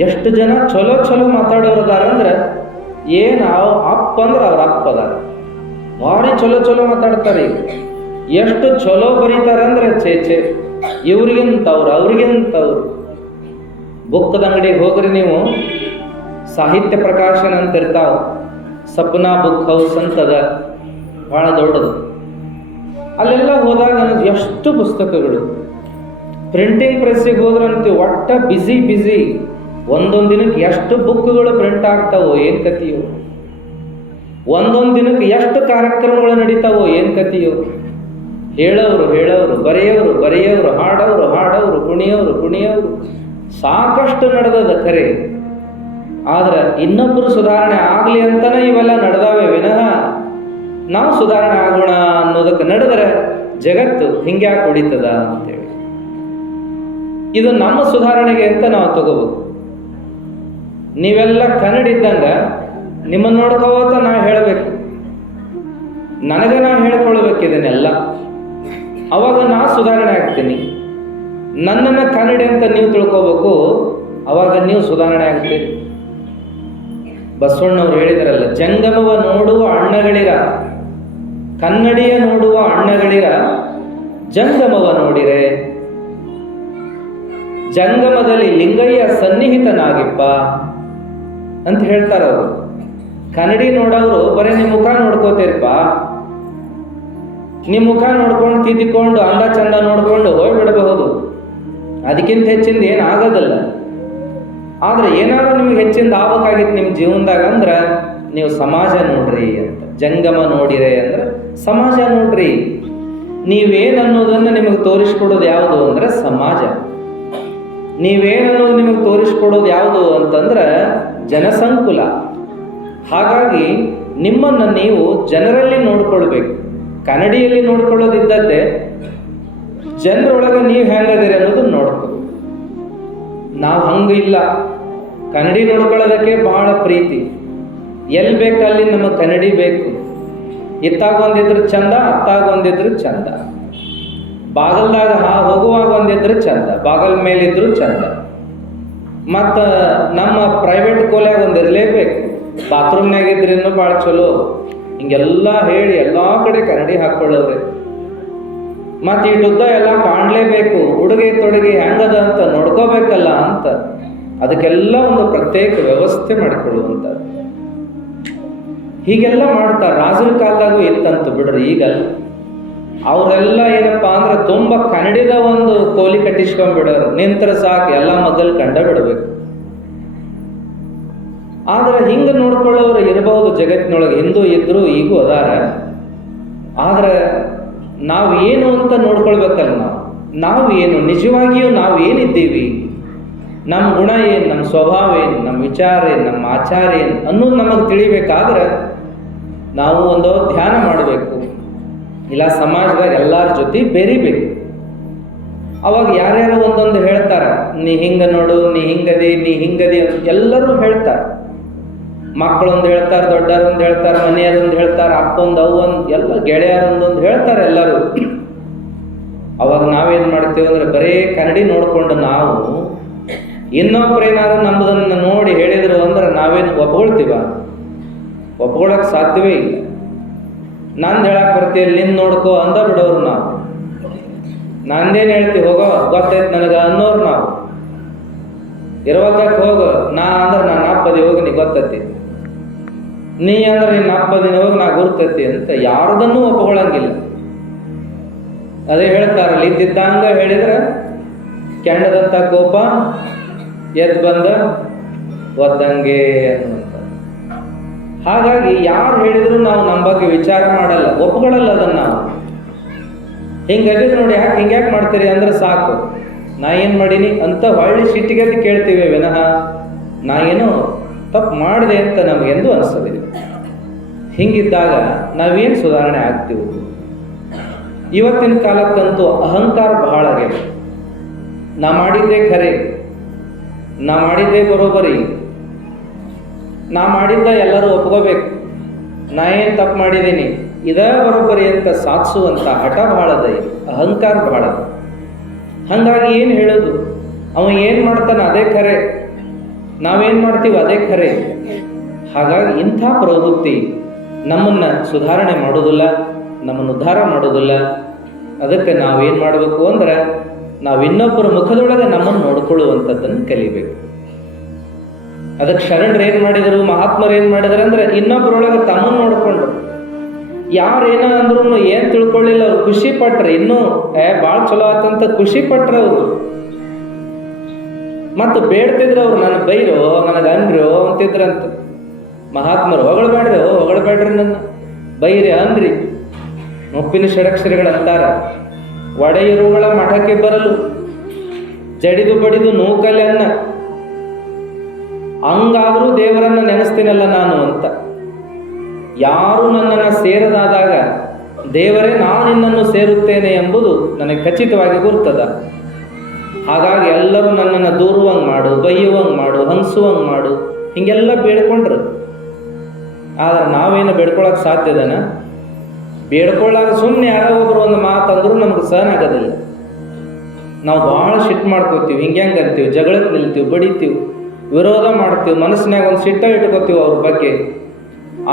ಎಷ್ಟು ಜನ ಚಲೋ ಮಾತಾಡೋರು ಅದಾರ ಅಂದ್ರೆ ಅಪ್ಪ ಅಂದ್ರೆ ಅವ್ರ ಅಪ್ಪ ಅದಾರ, ಭಾರಿ ಚಲೋ ಮಾತಾಡ್ತಾರೆ. ಎಷ್ಟು ಚಲೋ ಬರೀತಾರೆ ಅಂದ್ರೆ ಚೇಚೆ, ಇವ್ರಿಗಿಂತವ್ರು ಅವ್ರಿಗಿಂತವ್ರು. ಬುಕ್ಕದ ಅಂಗಡಿಗೆ ಹೋಗ್ರಿ ನೀವು, ಸಾಹಿತ್ಯ ಪ್ರಕಾಶನ ಅಂತ ಇರ್ತಾವ, ಸಪ್ನಾ ಬುಕ್ ಹೌಸ್ ಅಂತದ, ಬಹಳ ದೊಡ್ಡದು. ಅಲ್ಲೆಲ್ಲ ಹೋದಾಗ ಎಷ್ಟು ಪುಸ್ತಕಗಳು. ಪ್ರಿಂಟಿಂಗ್ ಪ್ರೆಸ್ಸಿಗೆ ಹೋದ್ರಂತೆ ಒಟ್ಟ ಬಿಸಿ. ಒಂದೊಂದು ದಿನಕ್ಕೆ ಎಷ್ಟು ಬುಕ್ಗಳು ಪ್ರಿಂಟ್ ಆಗ್ತಾವೋ ಏನ್ ಕಥೆಯೋ, ಒಂದೊಂದು ದಿನಕ್ಕೆ ಎಷ್ಟು ಕಾರ್ಯಕ್ರಮಗಳು ನಡೀತಾವೋ ಏನ್ ಕಥೆಯೋ. ಹೇಳೋರು ಬರೆಯೋರು, ಹಾಡೋರು, ಕುಣಿಯೋರು ಸಾಕಷ್ಟು ನಡೆದದ ಖರೆ. ಆದ್ರೆ ಇನ್ನೊಬ್ಬರು ಸುಧಾರಣೆ ಆಗ್ಲಿ ಅಂತಾನೆ ಇವೆಲ್ಲ ನಡೆದಾವೆ ವಿನಃ ನಾವು ಸುಧಾರಣೆ ಆಗೋಣ ಅನ್ನೋದಕ್ಕೆ ನಡೆದರೆ ಜಗತ್ತು ಹಿಂಗ್ಯಾಕೆ ಹೊಡಿತದ ಅಂತೇಳಿ. ಇದು ನಮ್ಮ ಸುಧಾರಣೆಗೆ ಅಂತ ನಾವು ತಗೋಬೇಕು. ನೀವೆಲ್ಲ ಕನ್ನಡಿದ್ದಂಗ ನಿಮ್ಮನ್ನು ನೋಡ್ಕೋತ ನಾ ಹೇಳಬೇಕು, ನನಗೆ ನಾ ಹೇಳ್ಕೊಳ್ಬೇಕು ಇದನ್ನೆಲ್ಲ. ಅವಾಗ ನಾ ಸುಧಾರಣೆ ಆಗ್ತೀನಿ. ನನ್ನನ್ನು ಕನ್ನಡಿ ಅಂತ ನೀವು ತಿಳ್ಕೋಬೇಕು, ಅವಾಗ ನೀವು ಸುಧಾರಣೆ ಆಗ್ತೀರಿ. ಬಸವಣ್ಣವ್ರು ಹೇಳಿದಾರಲ್ಲ, ಜಂಗಮವ ನೋಡುವ ಅಣ್ಣಗಳಿರ, ಕನ್ನಡಿಯ ನೋಡುವ ಅಣ್ಣಗಳಿರ, ಜಂಗಮವ ನೋಡಿರೆ. ಜಂಗಮದಲ್ಲಿ ಲಿಂಗಯ್ಯ ಸನ್ನಿಹಿತನಾಗಿಪ್ಪ ಅಂತ ಹೇಳ್ತಾರ ಅವರು. ಕನ್ನಡಿ ನೋಡೋರು ಬರೀ ನಿಮ್ಮ ಮುಖ ನೋಡ್ಕೋತೀರಪ್ಪ, ನಿಮ್ಮ ಮುಖ ನೋಡ್ಕೊಂಡು ತಿದ್ದಿಕೊಂಡು ಅಂದ ಚಂದ ನೋಡ್ಕೊಂಡು ಹೋಗ್ಬಿಡಬಹುದು, ಅದಕ್ಕಿಂತ ಹೆಚ್ಚಿಂದ ಏನು ಆಗೋದಿಲ್ಲ. ಆದ್ರೆ ಏನಾದ್ರು ನಿಮ್ಗೆ ಹೆಚ್ಚಿಂದ ಆಗ್ಬೇಕಾಗಿತ್ತು ನಿಮ್ಮ ಜೀವನದಾಗ ಅಂದ್ರೆ ನೀವು ಸಮಾಜ ನೋಡ್ರಿ ಅಂತ. ಜಂಗಮ ನೋಡಿರೆ ಅಂದ್ರೆ ಸಮಾಜ ನೋಡ್ರಿ. ನೀವೇನನ್ನೋದನ್ನು ನಿಮಗೆ ತೋರಿಸ್ಕೊಡೋದು ಯಾವುದು ಅಂದ್ರೆ ಸಮಾಜ. ನೀವೇನನ್ನೋದು ನಿಮಗೆ ತೋರಿಸ್ಕೊಡೋದು ಯಾವುದು ಅಂತಂದ್ರೆ ಜನಸಂಕುಲ. ಹಾಗಾಗಿ ನಿಮ್ಮನ್ನು ನೀವು ಜನರಲ್ಲಿ ನೋಡ್ಕೊಳ್ಬೇಕು. ಕನ್ನಡಿಯಲ್ಲಿ ನೋಡ್ಕೊಳ್ಳೋದಿದ್ದದ್ದೇ ಜನರೊಳಗೆ ನೀವು ಹೆಂಗದಿರಿ ಅನ್ನೋದನ್ನ ನೋಡ್ಕೊ. ನಾವು ಹಂಗ ಇಲ್ಲ, ಕನ್ನಡಿ ನೋಡ್ಕೊಳ್ಳೋದಕ್ಕೆ ಬಹಳ ಪ್ರೀತಿ. ಎಲ್ಲಿ ಬೇಕಲ್ಲಿ ನಮಗೆ ಕನ್ನಡಿ ಬೇಕು. ಇತ್ತಾಗೊಂದಿದ್ರು ಚಂದ, ಅತ್ತಾಗೊಂದಿದ್ರು ಚಂದ, ಬಾಗಲ್ದಾಗ ಹೋಗುವಾಗ ಒಂದಿದ್ರು ಚಂದ, ಬಾಗಲ್ ಮೇಲಿದ್ರು ಚಂದ. ಮತ್ತು ನಮ್ಮ ಪ್ರೈವೇಟ್ ಕೋಲ್ಯಾಗ ಒಂದಿರಲೇಬೇಕು, ಬಾತ್ರೂಮ್ನಾಗಿದ್ರೆ ಇನ್ನೂ ಭಾಳ ಚಲೋ. ಹಿಂಗೆಲ್ಲ ಹೇಳಿ ಎಲ್ಲ ಕಡೆ ಕನ್ನಡಿ ಹಾಕ್ಕೊಳ್ಳೋರಿ. ಮತ್ತು ಇಟ್ಟುದ್ದ ಎಲ್ಲ ಕಾಣಲೇಬೇಕು, ಉಡುಗೆ ತೊಡುಗೆ ಹೆಂಗದ ಅಂತ ನೋಡ್ಕೋಬೇಕಲ್ಲ ಅಂತ ಅದಕ್ಕೆಲ್ಲ ಒಂದು ಪ್ರತ್ಯೇಕ ವ್ಯವಸ್ಥೆ ಮಾಡಿಕೊಳ್ಳುವಂಥದ್ದು. ಹೀಗೆಲ್ಲ ಮಾಡ್ತಾರೆ. ರಾಜರ ಕಾಲದಾಗೂ ಇತ್ತಂತ ಬಿಡ್ರಿ, ಈಗಲ್ಲ. ಅವರೆಲ್ಲ ಏನಪ್ಪ ಅಂದ್ರೆ ತುಂಬ ಕನ್ನಡಿದ ಒಂದು ಕೋಲಿ ಕಟ್ಟಿಸ್ಕೊಂಡ್ಬಿಡೋರು. ನಿಂತರ ಸಾಕು ಎಲ್ಲ ಮಗಲ್ ಕಂಡ ಬಿಡಬೇಕು. ಆದ್ರೆ ಹಿಂಗೆ ನೋಡ್ಕೊಳ್ಳೋರು ಇರಬಹುದು ಜಗತ್ತಿನೊಳಗೆ, ಹಿಂದೂ ಇದ್ರು ಈಗೂ ಅದಾರ. ಆದ್ರೆ ನಾವು ಏನು ಅಂತ ನೋಡ್ಕೊಳ್ಬೇಕಲ್ಲ. ನಾವು ಏನು ನಿಜವಾಗಿಯೂ ನಾವು ಏನಿದ್ದೀವಿ, ನಮ್ಮ ಗುಣ ಏನು, ನಮ್ಮ ಸ್ವಭಾವ ಏನು, ನಮ್ಮ ವಿಚಾರ ಏನು, ನಮ್ಮ ಆಚಾರ ಏನು ಅನ್ನೋದು ನಮಗೆ ತಿಳಿಬೇಕಾದ್ರೆ ನಾವು ಒಂದು ಧ್ಯಾನ ಮಾಡಬೇಕು, ಇಲ್ಲ ಸಮಾಜದಾಗ ಎಲ್ಲರ ಜೊತೆ ಬೆರಿಬೇಕು. ಅವಾಗ ಯಾರ್ಯಾರು ಒಂದೊಂದು ಹೇಳ್ತಾರೆ, ನೀ ಹಿಂಗೆ ನೋಡು, ನೀ ಹಿಂಗದಿ, ನೀ ಹಿಂಗದಿ ಅಂತ ಎಲ್ಲರೂ ಹೇಳ್ತಾರೆ. ಮಕ್ಕಳೊಂದು ಹೇಳ್ತಾರೆ, ದೊಡ್ಡರೊಂದು ಹೇಳ್ತಾರೆ, ಮನೆಯವರೊಂದು ಹೇಳ್ತಾರೆ, ಅಪ್ಪೊಂದು ಅವ್ವೊಂದು ಎಲ್ಲ ಗೆಳೆಯರೊಂದೊಂದು ಹೇಳ್ತಾರೆ ಎಲ್ಲರೂ. ಅವಾಗ ನಾವೇನು ಮಾಡ್ತೀವಿ ಅಂದರೆ ಬರೀ ಕನ್ನಡಿ ನೋಡಿಕೊಂಡು ನಾವು ಇನ್ನೊಬ್ರೇನಾದ್ರು ನಮ್ಮದನ್ನು ನೋಡಿ ಹೇಳಿದ್ರು ಅಂದ್ರೆ ನಾವೇನು ಒಪ್ಕೊಳ್ತೀವ? ಒಪ್ಕೊಳ್ಳೋಕೆ ಸಾಧ್ಯವೇ ಇಲ್ಲ. ನಂದು ಹೇಳಕ್ಕೆ ಬರ್ತೀವಿ, ನಿನ್ನ ನೋಡ್ಕೋ ಅಂದ ಬಿಡೋರು ನಾವು. ನಂದೇನು ಹೇಳ್ತೀವಿ, ಹೋಗೋ ಗೊತ್ತೈತೆ ನನಗೆ ಅನ್ನೋರು ನಾವು. ಇರುವತ್ತಕ್ಕೆ ಹೋಗು, ನಾ ಅಂದ್ರೆ ನಾನು ನಾಪದಿ ಹೋಗಿ ನೀ ಗೊತ್ತೈತಿ, ನೀ ಅಂದ್ರೆ ನೀನು ನಾಪದಿನ ಹೋಗಿ ನಾ ಗುರ್ತೈತಿ ಅಂತ ಯಾರದನ್ನೂ ಒಪ್ಕೊಳ್ಳಂಗಿಲ್ಲ. ಅದೇ ಹೇಳ್ತಾರಲ್ಲ, ಇದ್ದಿದ್ದಂಗ ಹೇಳಿದ್ರೆ ಕೆಂಡದಂಥ ಕೋಪ ಎದ್ದು ಬಂದ ಒದ್ದಂಗೆ ಅನ್ನುವಂಥ. ಹಾಗಾಗಿ ಯಾರು ಹೇಳಿದ್ರು ನಾವು ನಮ್ಮ ಬಗ್ಗೆ ವಿಚಾರ ಮಾಡಲ್ಲ, ಒಪ್ಕೊಳ್ಳಲ್ಲ ಅದನ್ನು ನಾವು. ಹಿಂಗದಿದ್ರು ನೋಡಿ, ಹಿಂಗ್ಯಾಕೆ ಮಾಡ್ತೀರಿ ಅಂದ್ರೆ ಸಾಕು, ನಾ ಏನು ಮಾಡೀನಿ ಅಂತ ಹೊಳ್ಳಿ ಸಿಟ್ಟಿಗೆದ್ದು ಕೇಳ್ತೀವಿ ವಿನಃ ನಾ ಏನೋ ತಪ್ಪು ಮಾಡಿದೆ ಅಂತ ನಮಗೆಂದೂ ಅನಿಸೋದಿಲ್ಲ. ಹಿಂಗಿದ್ದಾಗ ನಾವೇನು ಸುಧಾರಣೆ ಆಗ್ತೀವಿ? ಇವತ್ತಿನ ಕಾಲಕ್ಕಂತೂ ಅಹಂಕಾರ ಬಹಳ ಆಗಿದೆ. ನಾ ಮಾಡಿದ್ದೇ ಖರೆ, ನಾ ಮಾಡಿದ್ದೇ ಬರೋಬರಿ, ನಾ ಮಾಡಿದ್ದ ಎಲ್ಲರೂ ಒಪ್ಕೋಬೇಕು, ನಾ ಏನು ತಪ್ಪು ಮಾಡಿದ್ದೀನಿ ಇದೇ ಬರೋಬ್ಬರಿ ಅಂತ ಸಾಧಿಸುವಂಥ ಹಠ ಬಹಳದ, ಅಹಂಕಾರ ಬಹಳದ. ಹಾಗಾಗಿ ಏನು ಹೇಳೋದು, ಅವ ಏನು ಮಾಡ್ತಾನೆ ಅದೇ ಖರೆ, ನಾವೇನು ಮಾಡ್ತೀವಿ ಅದೇ ಖರೆ. ಹಾಗಾಗಿ ಇಂಥ ಪ್ರವೃತ್ತಿ ನಮ್ಮನ್ನು ಸುಧಾರಣೆ ಮಾಡೋದಿಲ್ಲ, ನಮ್ಮನ್ನು ಉದ್ಧಾರ ಮಾಡೋದಿಲ್ಲ. ಅದಕ್ಕೆ ನಾವೇನು ಮಾಡಬೇಕು ಅಂದ್ರೆ ನಾವು ಇನ್ನೊಬ್ಬರ ಮುಖದೊಳಗೆ ನಮ್ಮನ್ನು ನೋಡ್ಕೊಳ್ಳುವಂಥದ್ದನ್ನು ಕಲಿಬೇಕು. ಅದಕ್ಕೆ ಶರಣರು ಏನು ಮಾಡಿದರು, ಮಹಾತ್ಮರು ಏನು ಮಾಡಿದ್ರು ಅಂದ್ರೆ ಇನ್ನೊಬ್ಬರೊಳಗೆ ತಮ್ಮನ್ನು ನೋಡಿಕೊಂಡು ಯಾರೇನ ಅಂದ್ರೂ ಏನು ತಿಳ್ಕೊಳ್ಳಿಲ್ಲ, ಅವ್ರು ಖುಷಿ ಪಟ್ರೆ, ಇನ್ನೂ ಭಾಳ ಚಲೋ ಆತಂತ ಖುಷಿ ಪಟ್ರೆ ಅವರು. ಮತ್ತು ಬೇಡ್ತಿದ್ರು ಅವ್ರು, ನನ್ನ ಬೈರೋ, ನನಗೆ ಅನ್ರಿ ಅಂತಿದ್ರಂತ ಮಹಾತ್ಮರು. ಹೊಗಳಬೇಡ್ರಿ ನನ್ನ, ಬೈರಿ ಅನ್ರಿ. ಮುಪ್ಪಿನ ಷಡಕ್ಷರಿಗಳಂತಾರ, ಒಡೆಯಿರುಗಳ ಮಠಕ್ಕೆ ಬರಲು ಜಡಿದು ಬಡಿದು ನೂಕಲೆನ್ನ, ಹಂಗಾದರೂ ದೇವರನ್ನ ನೆನೆಸ್ತೀನಲ್ಲ ನಾನು ಅಂತ. ಯಾರು ನನ್ನನ್ನು ಸೇರದಾದಾಗ ದೇವರೇ ನಾನು ನಿನ್ನನ್ನು ಸೇರುತ್ತೇನೆ ಎಂಬುದು ನನಗೆ ಖಚಿತವಾಗಿ ಗುರ್ತದ. ಹಾಗಾಗಿ ಎಲ್ಲರೂ ನನ್ನನ್ನು ದೂರುವಂಗೆ ಮಾಡು, ಬೈಯುವಂಗೆ ಮಾಡು, ಹಂಸುವಂಗೆ ಮಾಡು, ಹೀಗೆಲ್ಲ ಬೇಡ್ಕೊಂಡ್ರು. ಆದರೆ ನಾವೇನು ಬೇಡ್ಕೊಳಕ್ಕೆ ಸಾಧ್ಯದನ? ಬೇಡ್ಕೊಳ್ಳಾಗ ಸುಮ್ಮನೆ ಯಾರೋ ಒಬ್ಬರು ಒಂದು ಮಾತಂದ್ರೂ ನಮ್ಗೆ ಸಹನ ಆಗೋದಿಲ್ಲ. ನಾವು ಭಾಳ ಸಿಟ್ಟು ಮಾಡ್ಕೋತೀವಿ, ಹಿಂಗೆ ಅಂತೀವಿ, ಜಗಳಕ್ಕೆ ನಿಲ್ತೀವಿ, ಬಡಿತೀವಿ, ವಿರೋಧ ಮಾಡ್ತೀವಿ, ಮನಸ್ಸಿನಾಗ ಒಂದು ಸಿಟ್ಟ ಇಟ್ಕೋತೀವಿ ಅವ್ರ ಬಗ್ಗೆ.